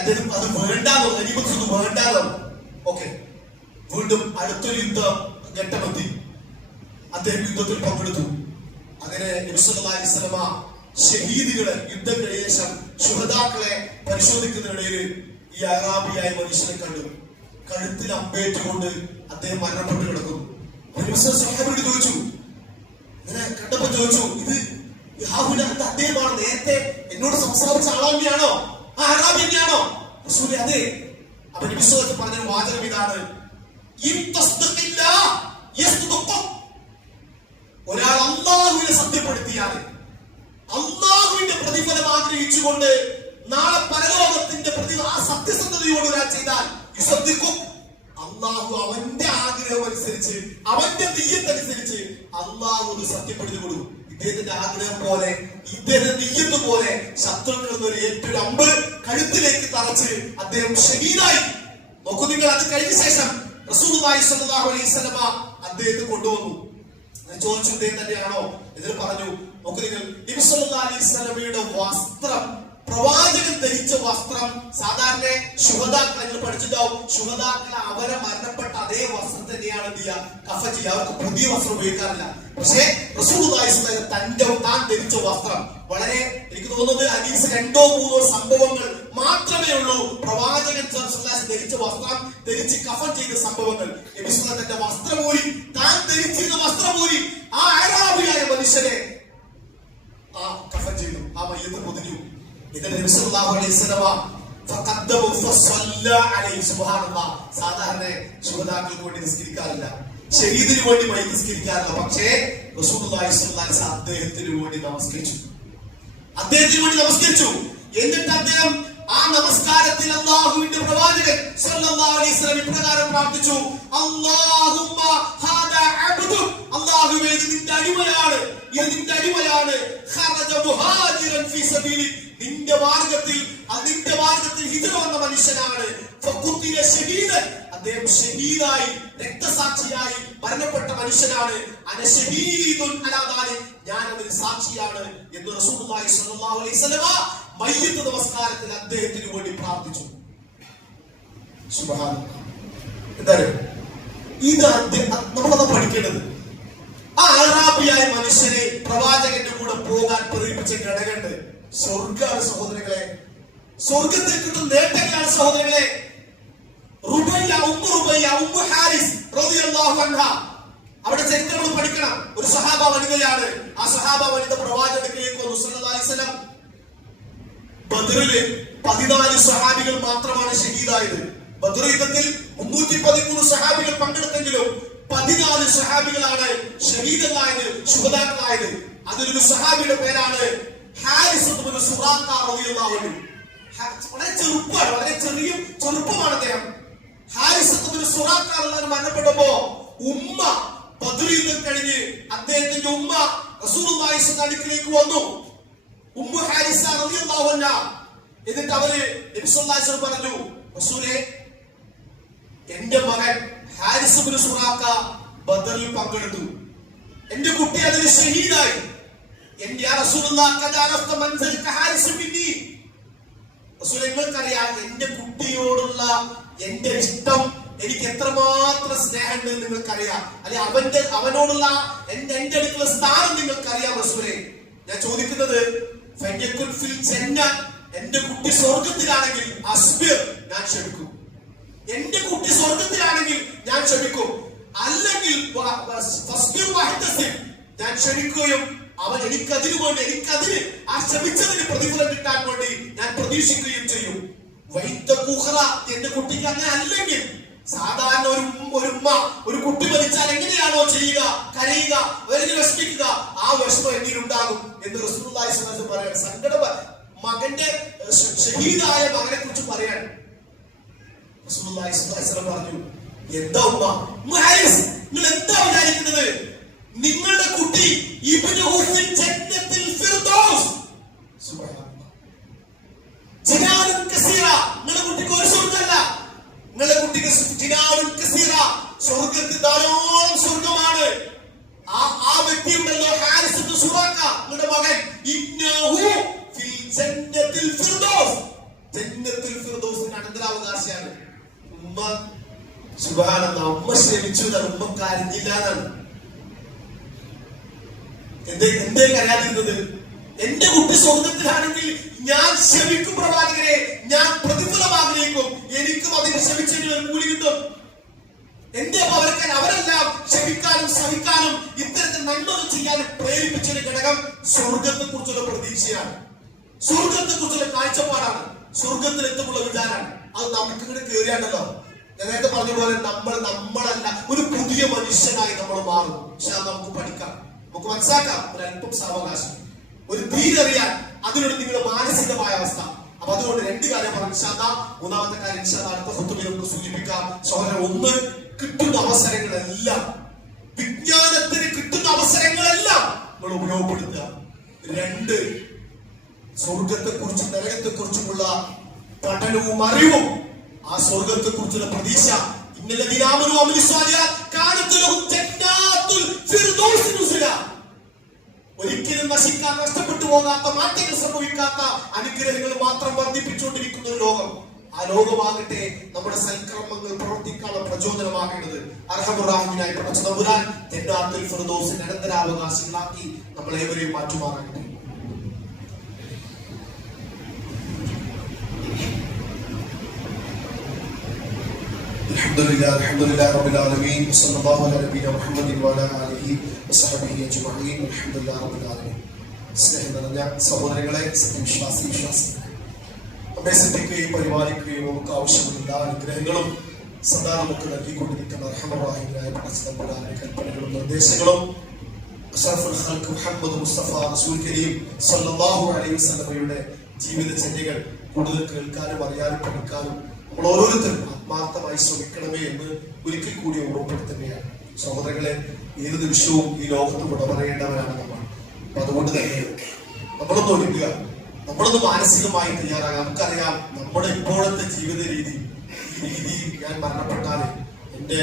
അദ്ദേഹം അത് വേണ്ടാന്നോ, വേണ്ടാന്നോ. ഓക്കെ, വീണ്ടും അടുത്തൊരു യുദ്ധ ഘട്ടമെത്തി. അദ്ദേഹം യുദ്ധത്തിൽ പങ്കെടുത്തു. അങ്ങനെ നബി സല്ലല്ലാഹു അലൈഹി വസല്ലമ ഷഹീദുകളെ, യുദ്ധം കഴിഞ്ഞ ശേഷം ശുഹദാക്കളെ പരിശോധിക്കുന്നതിനിടയിൽ ഈ അറാബിയായ മനുഷ്യനെ കണ്ടു. കഴുത്തിൽ അമ്പേറ്റുകൊണ്ട് അദ്ദേഹം മരണപ്പെട്ട് കിടക്കുന്നു. സ്വഹാബിയോട് ചോദിച്ചു, ഇങ്ങനെ കണ്ടപ്പോ ചോദിച്ചു, ഇത് അദ്ദേഹമാണ് നേരത്തെ എന്നോട് സംസാരിച്ച ആൾ തന്നെയാണോ, ആ അറാബി തന്നെയാണോ? അതെ. അപ്പൊ നബി സല്ലല്ലാഹു പറഞ്ഞ വാചകം ഇതാണ്, ഒരാൾ അല്ലാഹുവിനെ സത്യപ്പെടുത്തിയാൽ, അല്ലാഹുവിന്റെ പ്രതിഫലം ആഗ്രഹിച്ചുകൊണ്ട് നാളെ പരലോകത്തിന്റെ ആ സത്യസന്ധതയോട് ഒരാൾ ചെയ്താൽ അല്ലാഹു അവന്റെ ആഗ്രഹം അനുസരിച്ച്, അവന്റെ നിയ്യത്തനുസരിച്ച് അല്ലാഹു സത്യപ്പെടുത്തി കൊടുക്കും. ഇദ്ദേഹത്തിന്റെ ആഗ്രഹം പോലെ, ഇദ്ദേഹത്തിന്റെ നിയ്യത്ത് പോലെ ശത്രുക്കളിൽ ഒരു ഏറ്റൊരു അമ്പ് കഴുത്തിലേക്ക് തറച്ച് അദ്ദേഹം ഷഹീദായി. നോക്കൂ നിങ്ങൾ, അത് കഴിഞ്ഞ ശേഷം റസൂലുള്ളാഹി സ്വല്ലല്ലാഹു അലൈഹി വസല്ലമ അദ്ദേഹത്തെ കൊണ്ടുവന്നു. ചോദിച്ചു, ഇദ്ദേഹം തന്നെയാണോ? ഇതിൽ പറഞ്ഞു, നോക്കൂ നിങ്ങൾ, നബി സല്ലല്ലാഹു അലൈഹി വസല്ലമയുടെ വസ്ത്രം, പ്രവാചകൻ ധരിച്ച വസ്ത്രം, സാധാരണ ശുഹദാക്കൾ നിങ്ങൾ പഠിച്ചിട്ടാവും, ശുഹദാക്കൾ അവരെ മരണപ്പെട്ട അതേ വസ്ത്രം തന്നെയാണ് എന്ത് ചെയ്യുക, കഫൻ ചെയ്യുക. അവർക്ക് പുതിയ വസ്ത്രം ഉപയോഗിക്കാറില്ല. പക്ഷേ റസൂലുള്ളാഹി സ്വല്ലല്ലാഹു അലൈഹി വസല്ലം താൻ ധരിച്ച വസ്ത്രം, വളരെ എനിക്ക് തോന്നുന്നത് ഹദീസ് 2-3 സംഭവങ്ങൾ മാത്രമേ ഉള്ളൂ പ്രവാചകൻ ധരിച്ച വസ്ത്രം ധരിച്ച് കഫൻ ചെയ്ത സംഭവങ്ങൾ. നബി സല്ലല്ലാഹു അലൈഹി വസല്ലം വസ്ത്രമൂരി, താൻ ധരിച്ചിരുന്ന വസ്ത്രമൂരി ആ അറാബിയായ മനുഷ്യനെ ആ കഫൻ ചെയ്തു, ആ മയ്യത്ത് പൊതിഞ്ഞു. ഇതിന് നബി സല്ലല്ലാഹു അലൈഹി വസല്ലം സാധാരണ ശുഹദാക്കൾക്ക് വേണ്ടി നിസ്കരിക്കാറില്ല, ഷഹീദിന് വേണ്ടി മയ്യത്ത് നിസ്കരിക്കാറില്ല. പക്ഷേ റസൂലുള്ളാഹി സ്വല്ലല്ലാഹു അലൈഹി വസല്ലം അദ്ദേഹത്തിന് വേണ്ടി നമസ്കരിച്ചു. എന്നിട്ട് അദ്ദേഹം ആ നമസ്കാരത്തിൽ അല്ലാഹുവിന്റെ പ്രവാചകൻ സ്വല്ലല്ലാഹു അലൈഹി വസല്ലം ഇപ്രകാരം പ്രാർത്ഥിച്ചു, അല്ലാഹുമ്മ ഹാദാ അല്ലാഹുവേ നിന്റെ അടിമയാണ്, നിന്റെ അടിമയാണ്. ഖറജ മുഹാജിറൻ ഫീ സബീലി, നിന്റെ മാർഗ്ഗത്തിൽ ഹിജ്റ വന്ന മനുഷ്യനാണ്. ഫഖുതില ഷഹീദൻ, അദ്ദേഹം ഷഹീദായി രക്തസാക്ഷിയായി മരണപ്പെട്ട മനുഷ്യനാണ്. അന ഷഹീദുൻ അലാ ദാലിക്, ഞാൻ അതിന് സാക്ഷിയാണ് എന്ന് റസൂലുള്ളാഹി സ്വല്ലല്ലാഹു അലൈഹി വസല്ലം മയ്യിത്ത് നമസ്കാരത്തിൽ അദ്ദേഹത്തിന് വേണ്ടി പ്രാർത്ഥിച്ചു. സുബ്ഹാനല്ലാഹ്. എന്താണ് ഇത്? നമ്മളത് പഠിക്കേണ്ടത്. ആ അറാബിയായ മനുഷ്യനെ പ്രവാചകന്റെ കൂടെ പോകാൻ പ്രേരിപ്പിച്ച ഘടകമുണ്ട്. സ്വർഗ്ഗാണ് സഹോദരങ്ങളെ, സ്വർഗത്തിൽ കിട്ടുന്ന നേട്ടങ്ങളാണ് സഹോദരങ്ങളെ. ഉമ്മു ഹാരിസ് റളിയല്ലാഹു അൻഹ, അവിടെ ചരിത്രം പഠിക്കണം. ഒരു സഹാബ വനിതയാണ്. ആ സഹാബ വനിത പ്രവാചകനിലേക്ക് വന്നു സല്ലല്ലാഹു അലൈഹി വസല്ലം. ബദറില് 14 സഹാബികൾ മാത്രമാണ് ഷഹീദായത്. ബദർ യുദ്ധത്തിൽ 313 സഹാബികൾ പങ്കെടുത്തെങ്കിലും 14 സഹാബികളാണ് ഷഹീദായത്, ശുഹദാക്കളായത്. അതിലൊരു സഹാബിയുടെ പേരാണ് ഹാരിസ് ഇബ്നു സുറാഖ റളിയല്ലാഹു അൻഹു. വളരെ ചെറുപ്പമാണ്, വളരെ ചെറിയ ചെറുപ്പമാണ് അദ്ദേഹം. ഹാരിസ് ഇബ്നു സുറാഖ റളിയല്ലാഹു അൻഹു മരണപ്പെട്ടപ്പോ ഉമ്മ ബദർ യുദ്ധം കഴിഞ്ഞ് അദ്ദേഹത്തിന്റെ ഉമ്മ റസൂലുള്ളാഹി സ്വല്ലല്ലാഹു അലൈഹി വസല്ലം വന്നു. ഉമ്മു ഹാരിസ റളിയല്ലാഹു അൻഹ. എന്നിട്ട് അവര് നബി സല്ലല്ലാഹു അലൈഹി വസല്ലം പറഞ്ഞു, റസൂലേ, എന്റെ മകൻ ഹാരിസ് ഇബ്നു സുറാഖ ബദറിൽ പങ്കെടുത്തു, എന്റെ കുട്ടി അതിൽ ഷഹീദായി. എന്റെ നിങ്ങൾക്കറിയാം എന്റെ കുട്ടിയോടുള്ള എന്റെ ഇഷ്ടം, എനിക്ക് എത്രമാത്രം സ്നേഹമുണ്ട് നിങ്ങൾക്കറിയാം. അല്ലെ അവനോടുള്ള എന്റെ അടുത്തുള്ള സ്ഥാനം നിങ്ങൾക്കറിയാം റസൂലേ. ഞാൻ ചോദിക്കുന്നത്, എന്റെ കുട്ടി സ്വർഗത്തിലാണെങ്കിൽ ഞാൻ ക്ഷമിക്കും. എന്റെ കുട്ടി സ്വർഗത്തിലാണെങ്കിൽ ഞാൻ ക്ഷമിക്കും. അല്ലെങ്കിൽ ഞാൻ ക്ഷമിക്കുകയും അവൻ എനിക്കതിനു ആ ക്ഷമിച്ചതിന് പ്രതിഫലം കിട്ടാൻ വേണ്ടി ഞാൻ പ്രതീക്ഷിക്കുകയും ചെയ്യും. എന്റെ കുട്ടിക്ക് അങ്ങനെ അല്ലെങ്കിൽ, സാധാരണ ഒരു ഉമ്മ ഒരു കുട്ടി മരിച്ചാൽ എങ്ങനെയാണോ ചെയ്യുക, കരയുക, വലിയ വിഷമിക്കുക, ആ വിഷമം എന്നിലുണ്ടാകും എന്ന് റസൂലുള്ളാഹി സ്വല്ലല്ലാഹു അലൈഹി വസല്ലം പറയാൻ. സങ്കടം മകന്റെ ഷഹീദായ മകനെ കുറിച്ച് പറയാൻ റസൂലുള്ളാഹി സ്വല്ലല്ലാഹു അലൈഹി വസല്ലം പറഞ്ഞു, എന്താ ഉമ്മ നിങ്ങൾ എന്താ വിചാരിക്കുന്നത്? നിങ്ങളുടെ കുട്ടി ഇബ്നുഹു ജന്നത്തിൽ ഫിർദൗസ്, സുബ്ഹാനല്ലാഹ്, ജിനാനുൻ കസീറ, നിങ്ങളുടെ കുട്ടിക്ക് ഒരു സ്വർഗ്ഗമല്ല, നിങ്ങളുടെ കുട്ടിക്ക് ജിനാനുൻ കസീറ, സ്വർഗ്ഗത്തിൽ ധാരാളം സ്വർഗ്ഗമാണ്. ആ വ്യക്തി ഉണ്ടല്ലോ ഹാരിസ് ഇബ്നു സുറാഖ, നിങ്ങളുടെ മകൻ, ഇന്നഹു ഫിൽ ജന്നത്തിൽ ഫിർദൗസ്, ജന്നത്തിൽ ഫിർദൗസിന്റെ അനന്തരാവകാശിയാണ്. ഉമ്മ സുബ്ഹാനല്ലാഹ്, ഉമ്മ ശ്രമിച്ചു, ഉമ്മ കരഞ്ഞില്ല എന്നാണ്. എന്തേ കരയാതിരുന്നത്? എന്റെ കുട്ടി സ്വർഗത്തിലാണെങ്കിൽ ഞാൻ ക്ഷമിക്കും പ്രവാചകരെ, ഞാൻ പ്രതിഫലം ആഗ്രഹിക്കും, എനിക്കും അതിന് ക്ഷമിച്ചതിന് ഒരു കൂലി കിട്ടും. എന്റെ അവരെല്ലാം ക്ഷമിക്കാനും സഹിക്കാനും ഇത്തരത്തിൽ നന്മകൾ ചെയ്യാനും പ്രേരിപ്പിച്ചൊരു ഘടകം സ്വർഗത്തെ കുറിച്ചുള്ള പ്രതീക്ഷയാണ്, സ്വർഗത്തെ കുറിച്ചുള്ള കാഴ്ചപ്പാടാണ്, സ്വർഗത്തിലെത്തുമുള്ള വിചാരമാണ്. അത് നമുക്ക് ഇങ്ങനെ കയറിയാണല്ലോ. ഞാൻ നേരത്തെ പറഞ്ഞ പോലെ നമ്മളല്ല, ഒരു പുതിയ മനുഷ്യനായി നമ്മൾ മാറും. പക്ഷെ അത് നമുക്ക് പഠിക്കാം, നമുക്ക് മനസ്സിലാക്കാം. ഒരല്പം സാവകാശം, ഒരു ധീരറിയാൻ, അതിനോട് നിങ്ങളുടെ മാനസികമായ അവസ്ഥ. അപ്പൊ അതുകൊണ്ട് 2 കാര്യം പറഞ്ഞു. മൂന്നാമത്തെ കാര്യം അടുത്ത ഹുത്തുബയിൽ നമുക്ക് സൂചിപ്പിക്കാം. സഹോദരൻ, 1, കിട്ടുന്ന അവസരങ്ങളെല്ലാം, വിജ്ഞാനത്തിന് കിട്ടുന്ന അവസരങ്ങളെല്ലാം നമ്മൾ ഉപയോഗപ്പെടുത്തുക. 2, സ്വർഗത്തെ കുറിച്ചും നരകത്തെ കുറിച്ചുമുള്ള പഠനവും അറിവും, ആ സ്വർഗത്തെ കുറിച്ചുള്ള പ്രതീക്ഷ. ഒരിക്കലും നശിക്കാൻ, നഷ്ടപ്പെട്ടു പോകാത്ത, മാറ്റങ്ങൾ സംഭവിക്കാത്ത അനുഗ്രഹങ്ങൾ മാത്രം വർദ്ധിപ്പിച്ചുകൊണ്ടിരിക്കുന്ന ഒരു ലോകം. ആ ലോകമാകട്ടെ നമ്മുടെ സൽക്കർമ്മങ്ങൾ പ്രവർത്തിക്കാനുള്ള പ്രചോദനമാകേണ്ടത്. അർഹമുറാഹിമിനായി പടച്ച തമ്പുരാൻ ജന്നാത്തുൽ ഫിർദൗസിന്റെ അനന്തരാവകാശികളാക്കി നമ്മളേവരെയും മാറ്റുമാറാകട്ടെ. അൽഹംദുലില്ലാഹി റബ്ബിൽ ആലമീൻ വസല്ലല്ലാഹു അലാ നബിയിന മുഹമ്മദിൻ വഅലാ ആലിഹി വസഹബിഹി അജ്മഈൻ അൽഹംദുലില്ലാഹി റബ്ബിൽ ആലമീൻ. സ്നേഹം നിറഞ്ഞ സഹോദരങ്ങളെ, വിശ്വാസികളെ, നമ്മെ ശ്രദ്ധിക്കുകയും പരിപാലിക്കുകയും നമുക്ക് ആവശ്യമുള്ള എല്ലാ അനുഗ്രഹങ്ങളും സദാ നമുക്ക് നൽകിക്കൊണ്ടിരിക്കുന്ന അർഹമറാഹിമിനായ പടച്ച തമ്പുരാന്റെ കൽപ്പനകളും നിർദ്ദേശങ്ങളും അഷ്റഫുൽ ഖൽഖ് മുഹമ്മദ് മുസ്തഫ റസൂൽ കരീം സല്ലല്ലാഹു അലൈഹി വസല്ലമയുടെ ജീവിതചര്യകൾ കൂടുതൽ കേൾക്കാനും അറിയാനും പഠിക്കാനും നമ്മൾ ഓരോരുത്തരും ആത്മാർത്ഥമായി ശ്രമിക്കണമേ എന്ന് ഒരിക്കൽ കൂടി ഓർമ്മപ്പെടുത്തുകയാണ്. സഹോദരങ്ങളെ, ഏത് നിമിഷവും ഈ ലോകത്ത് വിട പറയേണ്ടവരാണ് നമ്മൾ. അപ്പൊ അതുകൊണ്ട് തന്നെ നമ്മളൊന്ന് ഒരുങ്ങുക, നമ്മളൊന്ന് മാനസികമായി തയ്യാറാകാം. നമുക്കറിയാം നമ്മുടെ ഇപ്പോഴത്തെ ജീവിത രീതി, ഈ രീതിയിൽ ഞാൻ മരണപ്പെട്ടാൽ എന്റെ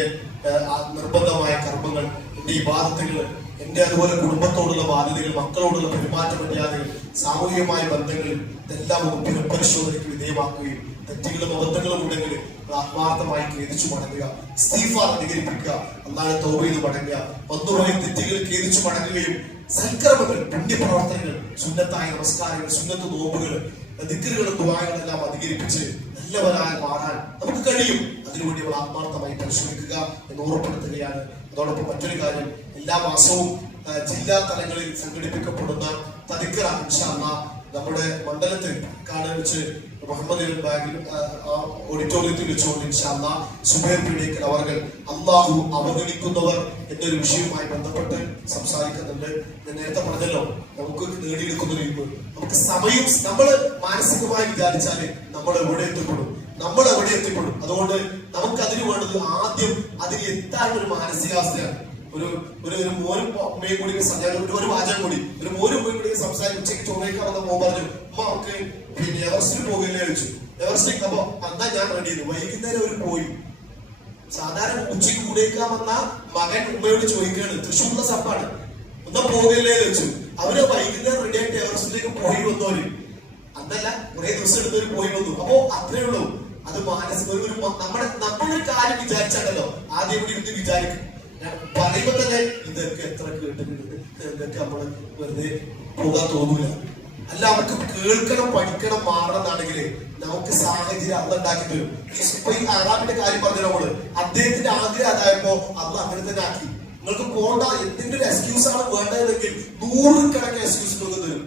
നിർബന്ധമായ കർമ്മങ്ങൾ, എന്റെ ഇബാദത്തുകൾ, എന്റെ അതുപോലെ കുടുംബത്തോടുള്ള ബാധ്യതകൾ, മക്കളോടുള്ള പെരുമാറ്റ മര്യാദകൾ, സാമൂഹികമായ ബന്ധങ്ങൾ, ഇതെല്ലാം ഒന്ന് പുനഃപരിശോധനയ്ക്ക് വിധേയമാക്കുകയും തെറ്റുകളും അബദ്ധങ്ങളും ഉണ്ടെങ്കിൽ ആത്മാർത്ഥമായി ഖേദിച്ചു മടങ്ങുക, ഇസ്തിഗ്ഫാർ അധികരിപ്പിക്കുക, അല്ലാതെ തൗബ ചെയ്ത് മടങ്ങുക, വന്നുപോയ തെറ്റുകൾ ഖേദിച്ചു മടങ്ങുകയും സൽക്കർമ്മങ്ങൾ, പുണ്യപ്രവർത്തനങ്ങൾ, സുന്നത്തായ നമസ്കാരങ്ങൾ, സുന്നത്ത് നോമ്പുകൾ, ദിക്റുകളും ദുആകളും എല്ലാം അധികരിപ്പിച്ച് നല്ലവരായി മാറാൻ നമുക്ക് കഴിയും. അതിനുവേണ്ടി നമ്മൾ ആത്മാർത്ഥമായി പരിശ്രമിക്കുക എന്ന് ഓർമ്മപ്പെടുത്തുകയാണ്. അതോടൊപ്പം മറ്റൊരു കാര്യം, എല്ലാ മാസവും ജില്ലാ തലങ്ങളിൽ സംഘടിപ്പിക്കപ്പെടുന്ന തദിക്കറ ഇൻഷാ അല്ലാഹ് നമ്മുടെ മണ്ഡലത്തിൽ വെച്ച് മുഹമ്മദ് ബാഗിൽ ഓഡിറ്റോറിയത്തിൽ വെച്ചുകൊണ്ട് ഇൻഷാ അല്ലാഹ് സുബൈർ പീഡിക്കൽ അവർകൾ അല്ലാഹു അവഗണിക്കുന്നവർ എന്നൊരു വിഷയവുമായി ബന്ധപ്പെട്ട് സംസാരിക്കുന്നുണ്ട്. ഞാൻ നേരത്തെ പറഞ്ഞല്ലോ, നമുക്ക് നേടിയെടുക്കുന്ന ഒരു ഇൽമ്, നമുക്ക് സമയം, നമ്മൾ മാനസികമായി വിചാരിച്ചാല് നമ്മൾ എവിടെ എത്തിപ്പെടും. അതുകൊണ്ട് നമുക്ക് അതിന് വേണ്ടത് ആദ്യം അതിന് എത്താൻ ഒരു മാനസികാവസ്ഥയാണ്. ഒരു മോനും ഉമ്മയും കൂടി ഒരു വാചകം കൂടി, ഒരു മോനും ഉമ്മയും കൂടി സംസാരിച്ച് ഉച്ചയ്ക്ക് ചോദിക്കാൻ വന്ന മോൻ പറഞ്ഞു, അമ്മ നമുക്ക് പിന്നെ എവറസ്റ്റിൽ പോകില്ലേ ചോദിച്ചു. എവറസ്റ്റിൽ അപ്പൊ അന്നാ ഞാൻ റെഡി ചെയ്തു. വൈകുന്നേരം അവർ പോയി. സാധാരണ ഉച്ചയ്ക്ക് കൂടിയേക്കാൻ വന്ന മകൻ ഉമ്മയോട് ചോദിക്കുകയാണ്, തൃശ്ശൂരിലെ സപ്പാണ്, എന്നാ പോകില്ലേ ചോദിച്ചു. അവര് വൈകുന്നേരം റെഡി ആയിട്ട് എവറസ്റ്റിലേക്ക് പോയി വന്നവര്, അന്നല്ല കുറെ ദിവസം എടുത്തവര് പോയി വന്നു. അപ്പോ അത്രേ ഉള്ളൂ. അത് മാനസിക നമ്മളൊരു കാര്യം വിചാരിച്ചാണല്ലോ ആദ്യം ഇവിടെ ഇരുന്ന് വിചാരിക്കും. പറയുമ്പോ തന്നെ ഇതൊക്കെ എത്ര കേട്ടിട്ടുണ്ട്, ഇതൊക്കെ നമ്മള് വെറുതെ പോകാൻ തോന്നൂല. അല്ല, അവർക്ക് കേൾക്കണം, പഠിക്കണം, മാറണമെന്നാണെങ്കിൽ നമുക്ക് സാഹചര്യം അന്ന് ഉണ്ടാക്കി തരും. ഇപ്പൊ ഈ ആറാമിന്റെ കാര്യം പറഞ്ഞ നമ്മള് അദ്ദേഹത്തിന്റെ ആഗ്രഹം അതായപ്പോ അന്ന് അങ്ങനെ തന്നെ ആക്കി. നിങ്ങൾക്ക് പോണ്ട, എന്തെങ്കിലും ഒരു എക്സ്ക്യൂസ് ആണ് വേണ്ടതെങ്കിൽ 100 കണക്കിന് എക്സ്ക്യൂസ് നമുക്ക് തരും.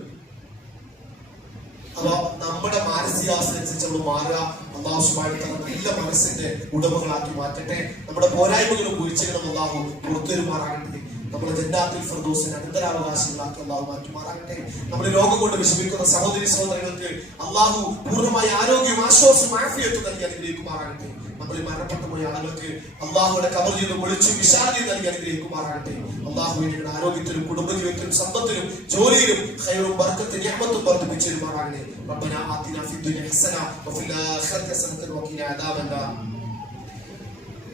അപ്പൊ നമ്മുടെ മാനസികാവസ്ഥ അനുസരിച്ച് നമ്മൾ മാറുക. അല്ലാഹു സുബ്ഹാനഹു വ തആല നല്ല മനസ്സിന്റെ ഉടമകളാക്കി മാറ്റട്ടെ. നമ്മുടെ പോരായ്മകളും വീഴ്ചകളും അല്ലാഹു പുറത്തുവരുമാറാകട്ടെ. നമ്മുടെ ജന്നാത്തുൽ ഫിർദൗസിന്റെ അനന്തരാവകാശങ്ങളാക്കി അല്ലാഹു മാറ്റുമാറാകട്ടെ. നമ്മുടെ രോഗം കൊണ്ട് വിഷമിക്കുന്ന സഹോദരി സഹോദരങ്ങൾക്ക് അല്ലാഹു പൂർണ്ണമായ ആരോഗ്യവും ആശ്വാസവും ആഫിയത്തും നൽകി അനുഗ്രഹിക്കുമാറാകട്ടെ. നമ്മൾ മരണപ്പെട്ടു പോയ ആളുകൾക്ക് അല്ലാഹുവിന്റെ ഖബർ ജീവിതം വിളിച്ചു വിശാലത നൽകി അനുഗ്രഹിക്കുമാറാകട്ടെ. അല്ലാഹുവിന്റെ ആരോഗ്യത്തിലും കുടുംബജീവിതത്തിലും സമ്പത്തിലും ജോലിയിലും ഖൈറും ബർക്കത്തും നിഅമത്തും വർദ്ധിപ്പിച്ചു തരുമാറാകട്ടെ. റബ്ബനാ ആതിനാ ഫിദ്ദുനിയ ഹസന വഫിൽ ആഖിറതി ഹസനത വഖിനാ അദാബന്നാർ.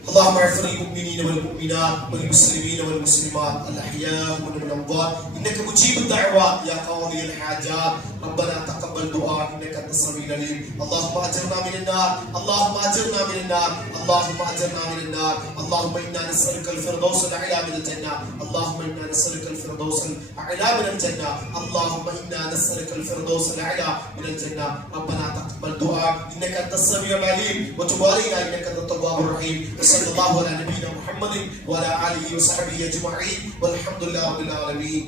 اللهم اغفر للمؤمنين والمؤمنات والمسلمين والمسلمات الاحياء منهم الاموات انك مجيب الدعوات يا قاضي الحاجات. ربنا تقبل دعاء انك انت السميع العليم. اللهم اجرنا من النار، اللهم اجرنا من النار، اللهم اجرنا من النار. اللهم انا نسالك الفردوس الاعلى من الجنه، اللهم انا نسالك الفردوس الاعلى من الجنه، اللهم انا نسالك الفردوس الاعلى من الجنه. ربنا تقبل دعاء انك انت السميع العليم وتب علينا انك انت التواب الرحيم. صلى الله على نبينا محمد وعلى آله وصحبه أجمعين والحمد لله رب العالمين.